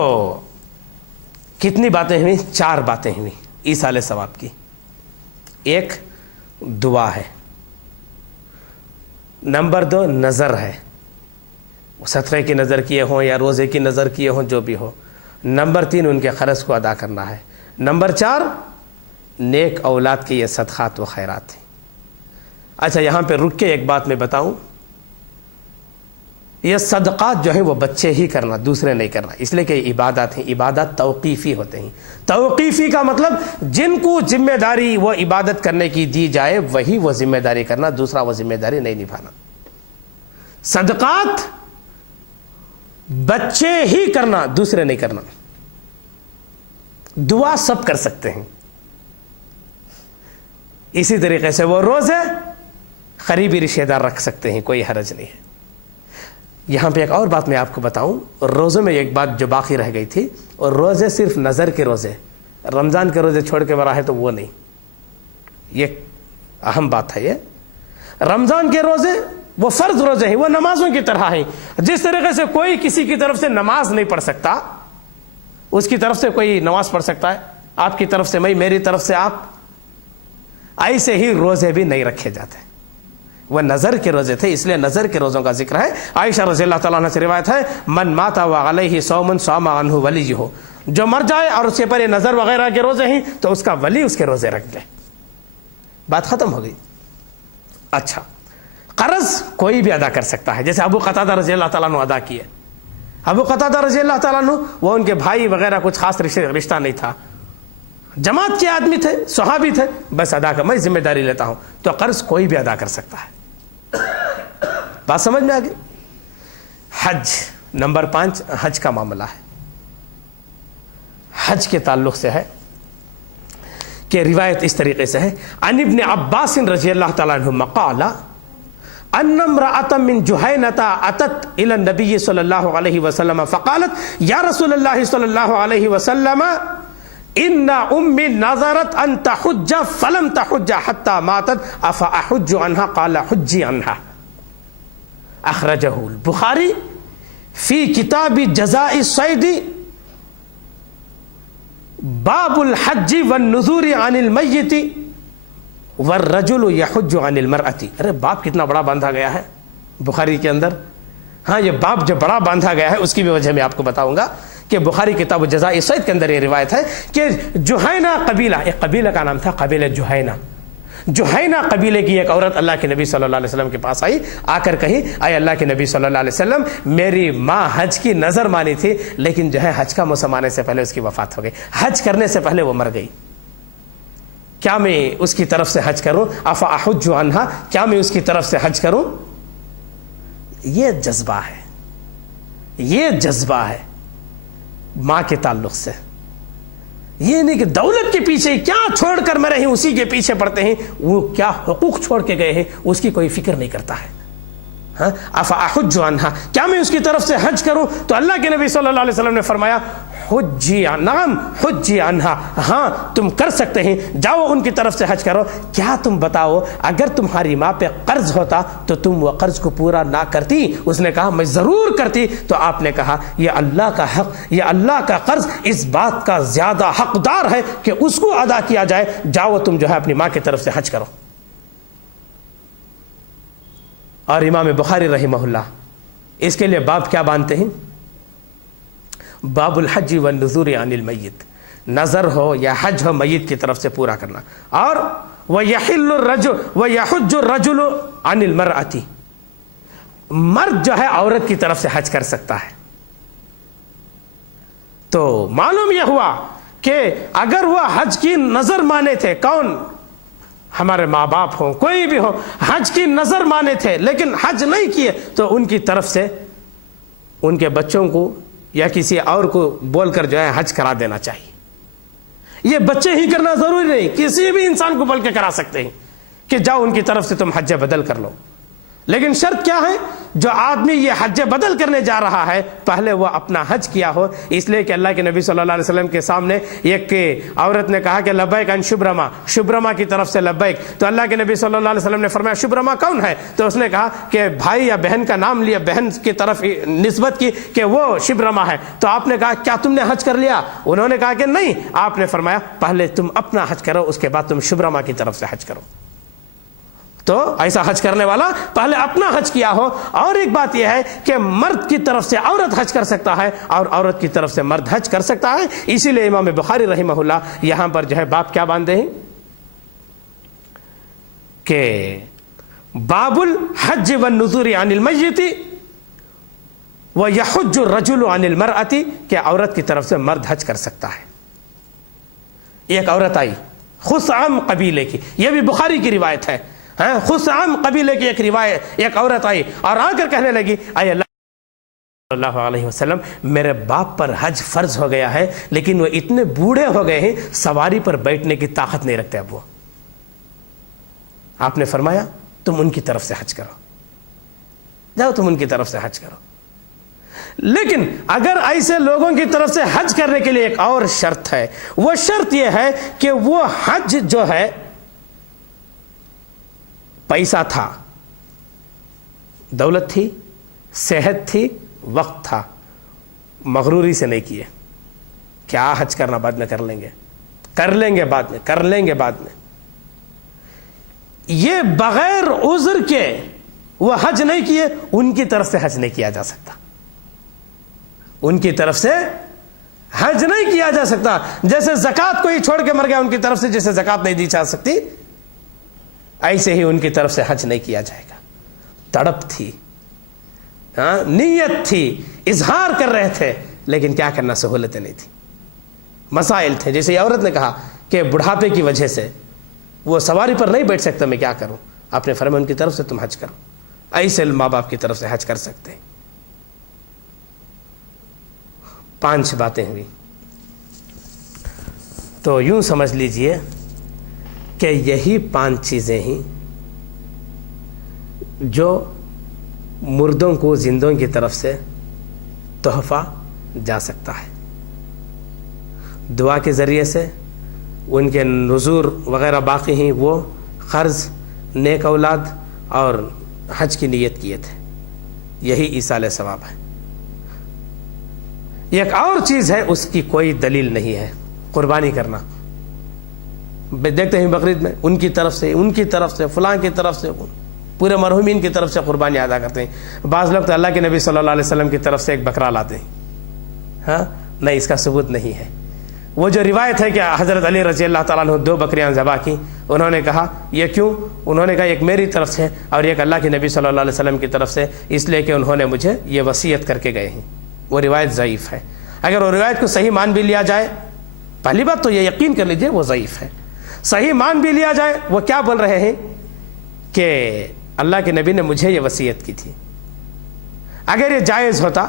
کتنی باتیں ہوئی؟ 4 باتیں ہوئی ایصال ثواب کی. ایک دعا ہے, نمبر 2 نظر ہے, صدقے کی نظر کیے ہوں یا روزے کی نظر کیے ہوں, جو بھی ہو. نمبر 3 ان کے قرض کو ادا کرنا ہے. نمبر 4 نیک اولاد کے یہ صدقات و خیرات ہیں. اچھا یہاں پہ رک کے ایک بات میں بتاؤں, یہ صدقات جو ہیں وہ بچے ہی کرنا, دوسرے نہیں کرنا, اس لیے کہ عبادات ہیں. عبادات توقیفی ہوتے ہیں. توقیفی کا مطلب جن کو ذمہ داری وہ عبادت کرنے کی دی جائے وہی وہ ذمہ داری کرنا, دوسرا وہ ذمہ داری نہیں نبھانا. صدقات بچے ہی کرنا, دوسرے نہیں کرنا. دعا سب کر سکتے ہیں. اسی طریقے سے وہ روزے قریبی رشتہ دار رکھ سکتے ہیں, کوئی حرج نہیں ہے. یہاں پہ ایک اور بات میں آپ کو بتاؤں, روزوں میں ایک بات جو باقی رہ گئی تھی, اور روزے صرف نظر کے روزے, رمضان کے روزے چھوڑ کے برا ہے تو وہ نہیں. یہ اہم بات ہے. یہ رمضان کے روزے وہ فرض روزے ہیں, وہ نمازوں کی طرح ہیں. جس طریقے سے کوئی کسی کی طرف سے نماز نہیں پڑھ سکتا, اس کی طرف سے کوئی نماز پڑھ سکتا ہے, آپ کی طرف سے میں, میری طرف سے آپ, ایسے ہی روزے بھی نہیں رکھے جاتے. وہ نظر کے روزے تھے, اس لیے نظر کے روزوں کا ذکر ہے. عائشہ رضی اللہ تعالیٰ عنہ سے روایت ہے, من مات وعلیہ صوم صام عنہ ولیہ, جو مر جائے اور اس کے پر نظر وغیرہ کے روزے ہیں تو اس کا ولی اس کے روزے رکھ لے. بات ختم ہو گئی. اچھا قرض کوئی بھی ادا کر سکتا ہے, جیسے ابو قتادہ رضی اللہ تعالیٰ عنہ ادا کیے. ابو قتادہ رضی اللہ تعالیٰ عنہ وہ ان کے بھائی وغیرہ کچھ خاص رشتہ نہیں تھا, جماعت کے آدمی تھے, صحابی تھے, بس ادا کر, میں ذمہ داری لیتا ہوں. تو قرض کوئی بھی ادا کر سکتا ہے. بات سمجھ میں آ گئی. حج نمبر 5 حج کا معاملہ ہے. حج کے تعلق سے ہے کہ روایت اس طریقے سے ہے, عن ابن عباس رضی اللہ تعالیٰ عنہما قال ان امرأة من جهينة اتت الى النبي صلی اللہ علیہ وسلم فقالت یا رسول اللہ صلی اللہ علیہ وسلم ان امی نظرت ان تحج فلم تحج حتى ماتت افاحج عنها قال حجی عنها. اخرجہ البخاری فی کتاب جزاء الصید باب الحج والنذور عن المیت والرجل یحج عن المرأة. ارے باب کتنا بڑا باندھا گیا ہے بخاری کے اندر. ہاں یہ باب جو بڑا باندھا گیا ہے اس کی بھی وجہ میں آپ کو بتاؤں گا کہ بخاری کتاب جزاء الصید کے اندر یہ روایت ہے کہ جہینہ قبیلہ، ایک قبیلہ کا نام تھا قبیلہ جہینہ. جہینہ قبیلے کی ایک عورت اللہ کے نبی صلی اللہ علیہ وسلم کے پاس آئی، آ کر کہی اے اللہ کے نبی صلی اللہ علیہ وسلم میری ماں حج کی نظر مانی تھی لیکن جو ہے حج کا موسم آنے سے پہلے اس کی وفات ہو گئی، حج کرنے سے پہلے وہ مر گئی، کیا میں اس کی طرف سے حج کروں؟ افاحج عنہا، کیا میں اس کی طرف سے حج کروں؟ یہ جذبہ ہے، یہ جذبہ ہے ماں کے تعلق سے. یہ نہیں کہ دولت کے پیچھے کیا چھوڑ کر مرے ہیں اسی کے پیچھے پڑتے ہیں، وہ کیا حقوق چھوڑ کے گئے ہیں اس کی کوئی فکر نہیں کرتا ہے. ہاں افاحج عنہا، کیا میں اس کی طرف سے حج کروں؟ تو اللہ کے نبی صلی اللہ علیہ وسلم نے فرمایا حجی، نعم حجی عنہا، ہاں تم کر سکتے ہیں، جاؤ ان کی طرف سے حج کرو. کیا تم بتاؤ اگر تمہاری ماں پہ قرض ہوتا تو تم وہ قرض کو پورا نہ کرتی؟ اس نے کہا میں ضرور کرتی. تو آپ نے کہا یہ اللہ کا حق، یہ اللہ کا قرض اس بات کا زیادہ حقدار ہے کہ اس کو ادا کیا جائے. جاؤ تم جو ہے اپنی ماں کی طرف سے حج کرو. اور امام بخاری رحمہ اللہ اس کے لیے باب کیا باندھتے ہیں؟ باب الحج والنذور عن المیت. نظر ہو یا حج ہو میت کی طرف سے پورا کرنا. اور وَيَحُجُّ الرَّجُلُ عَنِ الْمَرْأَةِ، مرد جو ہے عورت کی طرف سے حج کر سکتا ہے. تو معلوم یہ ہوا کہ اگر وہ حج کی نظر مانے تھے، کون؟ ہمارے ماں باپ ہوں کوئی بھی ہو، حج کی نظر مانے تھے لیکن حج نہیں کیے تو ان کی طرف سے ان کے بچوں کو یا کسی اور کو بول کر جو ہے حج کرا دینا چاہیے. یہ بچے ہی کرنا ضروری نہیں، کسی بھی انسان کو بول کے کرا سکتے ہیں کہ جاؤ ان کی طرف سے تم حج بدل کر لو. لیکن شرط کیا ہے؟ جو آدمی یہ حج بدل کرنے جا رہا ہے پہلے وہ اپنا حج کیا ہو. اس لیے کہ اللہ کے نبی صلی اللہ علیہ وسلم کے سامنے ایک عورت نے کہا کہ لبیک ان شبرما، شبرما کی طرف سے لبیک. تو اللہ کے نبی صلی اللہ علیہ وسلم نے فرمایا شبرما کون ہے؟ تو اس نے کہا کہ بھائی یا بہن کا نام لیا، بہن کی طرف نسبت کی کہ وہ شبرما ہے. تو آپ نے کہا کیا تم نے حج کر لیا؟ انہوں نے کہا کہ نہیں. آپ نے فرمایا پہلے تم اپنا حج کرو اس کے بعد تم شبرما کی طرف سے حج کرو. تو ایسا حج کرنے والا پہلے اپنا حج کیا ہو. اور ایک بات یہ ہے کہ مرد کی طرف سے عورت حج کر سکتا ہے اور عورت کی طرف سے مرد حج کر سکتا ہے. اسی لیے امام بخاری رحمہ اللہ یہاں پر جو ہے باب کیا باندھے ہیں کہ باب الحج والنذور عن المیت ویحج الرجل عن المرأة، کہ عورت کی طرف سے مرد حج کر سکتا ہے. ایک عورت آئی خثعم قبیلے کی، یہ بھی بخاری کی روایت ہے. خثعم قبیلے کی ایک روایت، ایک عورت آئی اور آ کر کہنے لگی اے اللہ صلی اللہ علیہ وسلم میرے باپ پر حج فرض ہو گیا ہے لیکن وہ اتنے بوڑھے ہو گئے ہیں سواری پر بیٹھنے کی طاقت نہیں رکھتے اب وہ. آپ نے فرمایا تم ان کی طرف سے حج کرو، جاؤ تم ان کی طرف سے حج کرو. لیکن اگر ایسے لوگوں کی طرف سے حج کرنے کے لیے ایک اور شرط ہے، وہ شرط یہ ہے کہ وہ حج جو ہے پیسہ تھا، دولت تھی، صحت تھی، وقت تھا، مغروری سے نہیں کیے کیا حج کرنا بعد میں کر لیں گے، کر لیں گے بعد میں، کر لیں گے بعد میں. یہ بغیر عذر کے وہ حج نہیں کیے، ان کی طرف سے حج نہیں کیا جا سکتا، ان کی طرف سے حج نہیں کیا جا سکتا. جیسے زکوٰۃ کو ہی چھوڑ کے مر گیا ان کی طرف سے، جیسے زکوٰۃ نہیں دی جا سکتی ایسے ہی ان کی طرف سے حج نہیں کیا جائے گا. تڑپ تھی، نیت تھی، اظہار کر رہے تھے لیکن کیا کرنا، سہولتیں نہیں تھی، مسائل تھے. جیسے عورت نے کہا کہ بڑھاپے کی وجہ سے وہ سواری پر نہیں بیٹھ سکتا، میں کیا کروں؟ آپ نے فرمایا ان کی طرف سے تم حج کرو. ایسے ماں باپ کی طرف سے حج کر سکتے ہیں. 5 باتیں ہوئی. تو یوں سمجھ لیجئے کہ یہی 5 چیزیں ہی جو مردوں کو زندوں کی طرف سے تحفہ جا سکتا ہے، دعا کے ذریعے سے ان کے نذور وغیرہ باقی ہیں، وہ قرض، نیک اولاد اور حج کی نیت کیے تھے، یہی ایصال ثواب ہے۔ ایک اور چیز ہے، اس کی کوئی دلیل نہیں ہے، قربانی کرنا۔ دیکھتے ہیں بقرعید میں ان کی طرف سے فلاں کی طرف سے پورے مرحومین کی طرف سے قربانی ادا کرتے ہیں۔ بعض لوگ تو اللہ کے نبی صلی اللہ علیہ وسلم کی طرف سے ایک بکرا لاتے ہیں، ہاں نہیں، اس کا ثبوت نہیں ہے۔ وہ جو روایت ہے کہ حضرت علی رضی اللہ تعالیٰ عنہ 2 بکریاں ذبح کی، انہوں نے کہا یہ کیوں؟ انہوں نے کہا ایک میری طرف سے اور ایک اللہ کے نبی صلی اللہ علیہ وسلم کی طرف سے، اس لیے کہ انہوں نے مجھے یہ وصیت کر کے گئے ہیں۔ وہ روایت ضعیف ہے۔ اگر وہ روایت کو صحیح مان بھی لیا جائے، پہلی بات تو یہ یقین کر لیجئے وہ ضعیف ہے، صحیح مان بھی لیا جائے، وہ کیا بول رہے ہیں کہ اللہ کے نبی نے مجھے یہ وصیت کی تھی۔ اگر یہ جائز ہوتا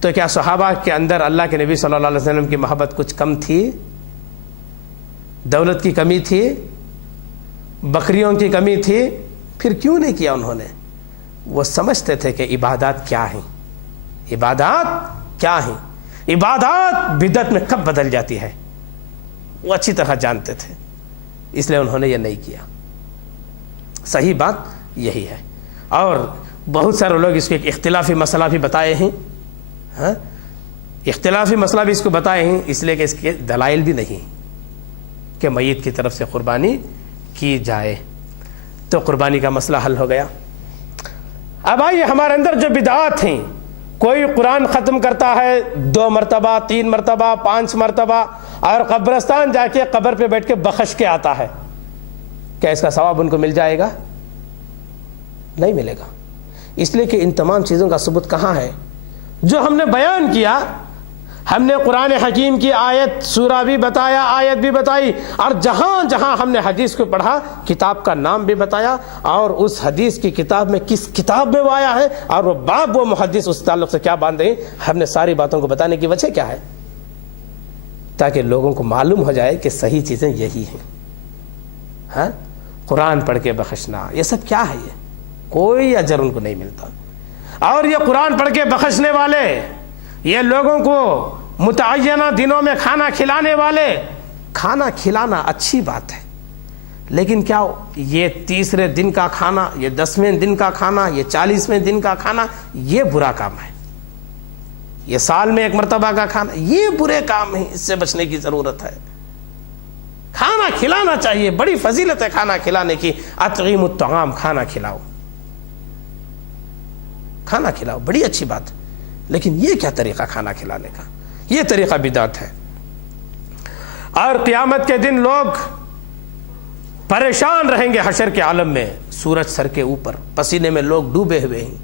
تو کیا صحابہ کے اندر اللہ کے نبی صلی اللہ علیہ وسلم کی محبت کچھ کم تھی؟ دولت کی کمی تھی؟ بکریوں کی کمی تھی؟ پھر کیوں نہیں کیا انہوں نے؟ وہ سمجھتے تھے کہ عبادات کیا ہیں، عبادات کیا ہیں، عبادات بدعت میں کب بدل جاتی ہے، وہ اچھی طرح جانتے تھے، اس لیے انہوں نے یہ نہیں کیا۔ صحیح بات یہی ہے۔ اور بہت سارے لوگ اس کو ایک اختلافی مسئلہ بھی بتائے ہیں، ہاں اختلافی مسئلہ بھی اس کو بتائے ہیں، اس لیے کہ اس کے دلائل بھی نہیں کہ میت کی طرف سے قربانی کی جائے، تو قربانی کا مسئلہ حل ہو گیا۔ اب آئیے ہمارے اندر جو بدعات ہیں، کوئی قرآن ختم کرتا ہے 2 مرتبہ 3 مرتبہ 5 مرتبہ اور قبرستان جا کے قبر پہ بیٹھ کے بخش کے آتا ہے، کیا اس کا ثواب ان کو مل جائے گا؟ نہیں ملے گا، اس لیے کہ ان تمام چیزوں کا ثبوت کہاں ہے؟ جو ہم نے بیان کیا، ہم نے قرآن حکیم کی آیت سورہ بھی بتایا، آیت بھی بتائی، اور جہاں جہاں ہم نے حدیث کو پڑھا کتاب کا نام بھی بتایا، اور اس حدیث کی کتاب میں کس کتاب میں وہ آیا ہے اور وہ باب و محدث اس تعلق سے کیا باندھے ہیں، ہم نے ساری باتوں کو بتانے کی وجہ کیا ہے؟ تاکہ لوگوں کو معلوم ہو جائے کہ صحیح چیزیں یہی ہیں۔ ہاں قرآن پڑھ کے بخشنا، یہ سب کیا ہے؟ یہ کوئی اجر ان کو نہیں ملتا۔ اور یہ قرآن پڑھ کے بخشنے والے، یہ لوگوں کو متعینہ دنوں میں کھانا کھلانے والے، کھانا کھلانا اچھی بات ہے، لیکن کیا یہ 30 دن کا کھانا، یہ 10ویں دن کا کھانا، یہ 40ویں دن کا کھانا، یہ برا کام ہے؟ یہ سال میں 1 مرتبہ کا کھانا، یہ برے کام ہیں، اس سے بچنے کی ضرورت ہے۔ کھانا کھلانا چاہیے، بڑی فضیلت ہے کھانا کھلانے کی۔ اطعموا الطعام، کھانا کھلاؤ، کھانا کھلاؤ، بڑی اچھی بات ہے، لیکن یہ کیا طریقہ کھانا کھلانے کا؟ یہ طریقہ بدعت ہے۔ اور قیامت کے دن لوگ پریشان رہیں گے حشر کے عالم میں، سورج سر کے اوپر، پسینے میں لوگ ڈوبے ہوئے ہیں۔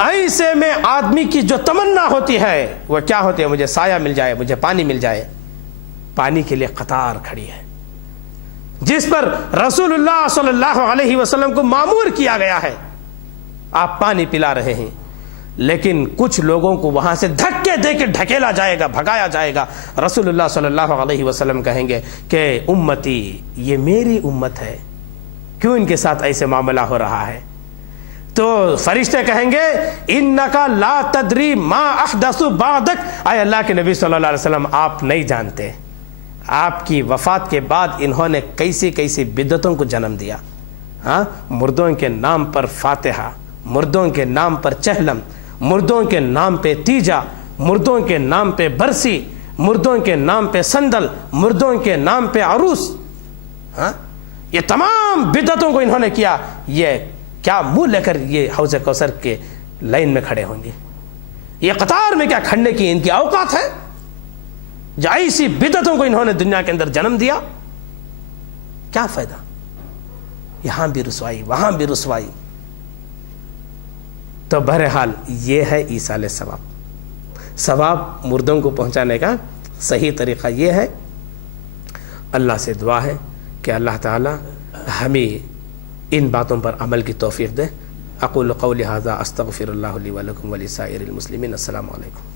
ایسے میں آدمی کی جو تمنا ہوتی ہے وہ کیا ہوتی ہے؟ مجھے سایہ مل جائے، مجھے پانی مل جائے۔ پانی کے لیے قطار کھڑی ہے، جس پر رسول اللہ صلی اللہ علیہ وسلم کو مامور کیا گیا ہے، آپ پانی پلا رہے ہیں، لیکن کچھ لوگوں کو وہاں سے دھکے دے کے ڈھکیلا جائے گا، بھگایا جائے گا۔ رسول اللہ صلی اللہ علیہ وسلم کہیں گے کہ امتی، یہ میری امت ہے، کیوں ان کے ساتھ ایسے معاملہ ہو رہا ہے؟ تو فرشتے کہیں گے انکا لا تدری ما احدث بعدک، اے اللہ کے نبی صلی اللہ علیہ وسلم آپ نہیں جانتے آپ کی وفات کے بعد انہوں نے کیسی کیسی بدعتوں کو جنم دیا۔ ہاں مردوں کے نام پر فاتحہ، مردوں کے نام پر چہلم، مردوں کے نام پہ تیجا، مردوں کے نام پہ برسی، مردوں کے نام پہ سندل، مردوں کے نام پہ عروس، ہاں یہ تمام بدعتوں کو انہوں نے کیا۔ یہ کیا منہ لے کر یہ حوض کوثر کے لائن میں کھڑے ہوں گے؟ یہ قطار میں کیا کھڑنے کی ان کی اوقات ہے؟ جو ایسی بدعتوں کو انہوں نے دنیا کے اندر جنم دیا، کیا فائدہ؟ یہاں بھی رسوائی، وہاں بھی رسوائی۔ تو بہرحال یہ ہے ایصال ثواب۔ ثواب مردوں کو پہنچانے کا صحیح طریقہ یہ ہے۔ اللہ سے دعا ہے کہ اللہ تعالی ہمیں ان باتوں پر عمل کی توفیق دے۔ اقول قولی ھذا استغفر اللہ لی ولکم ولسائر المسلمین۔ السلام علیکم۔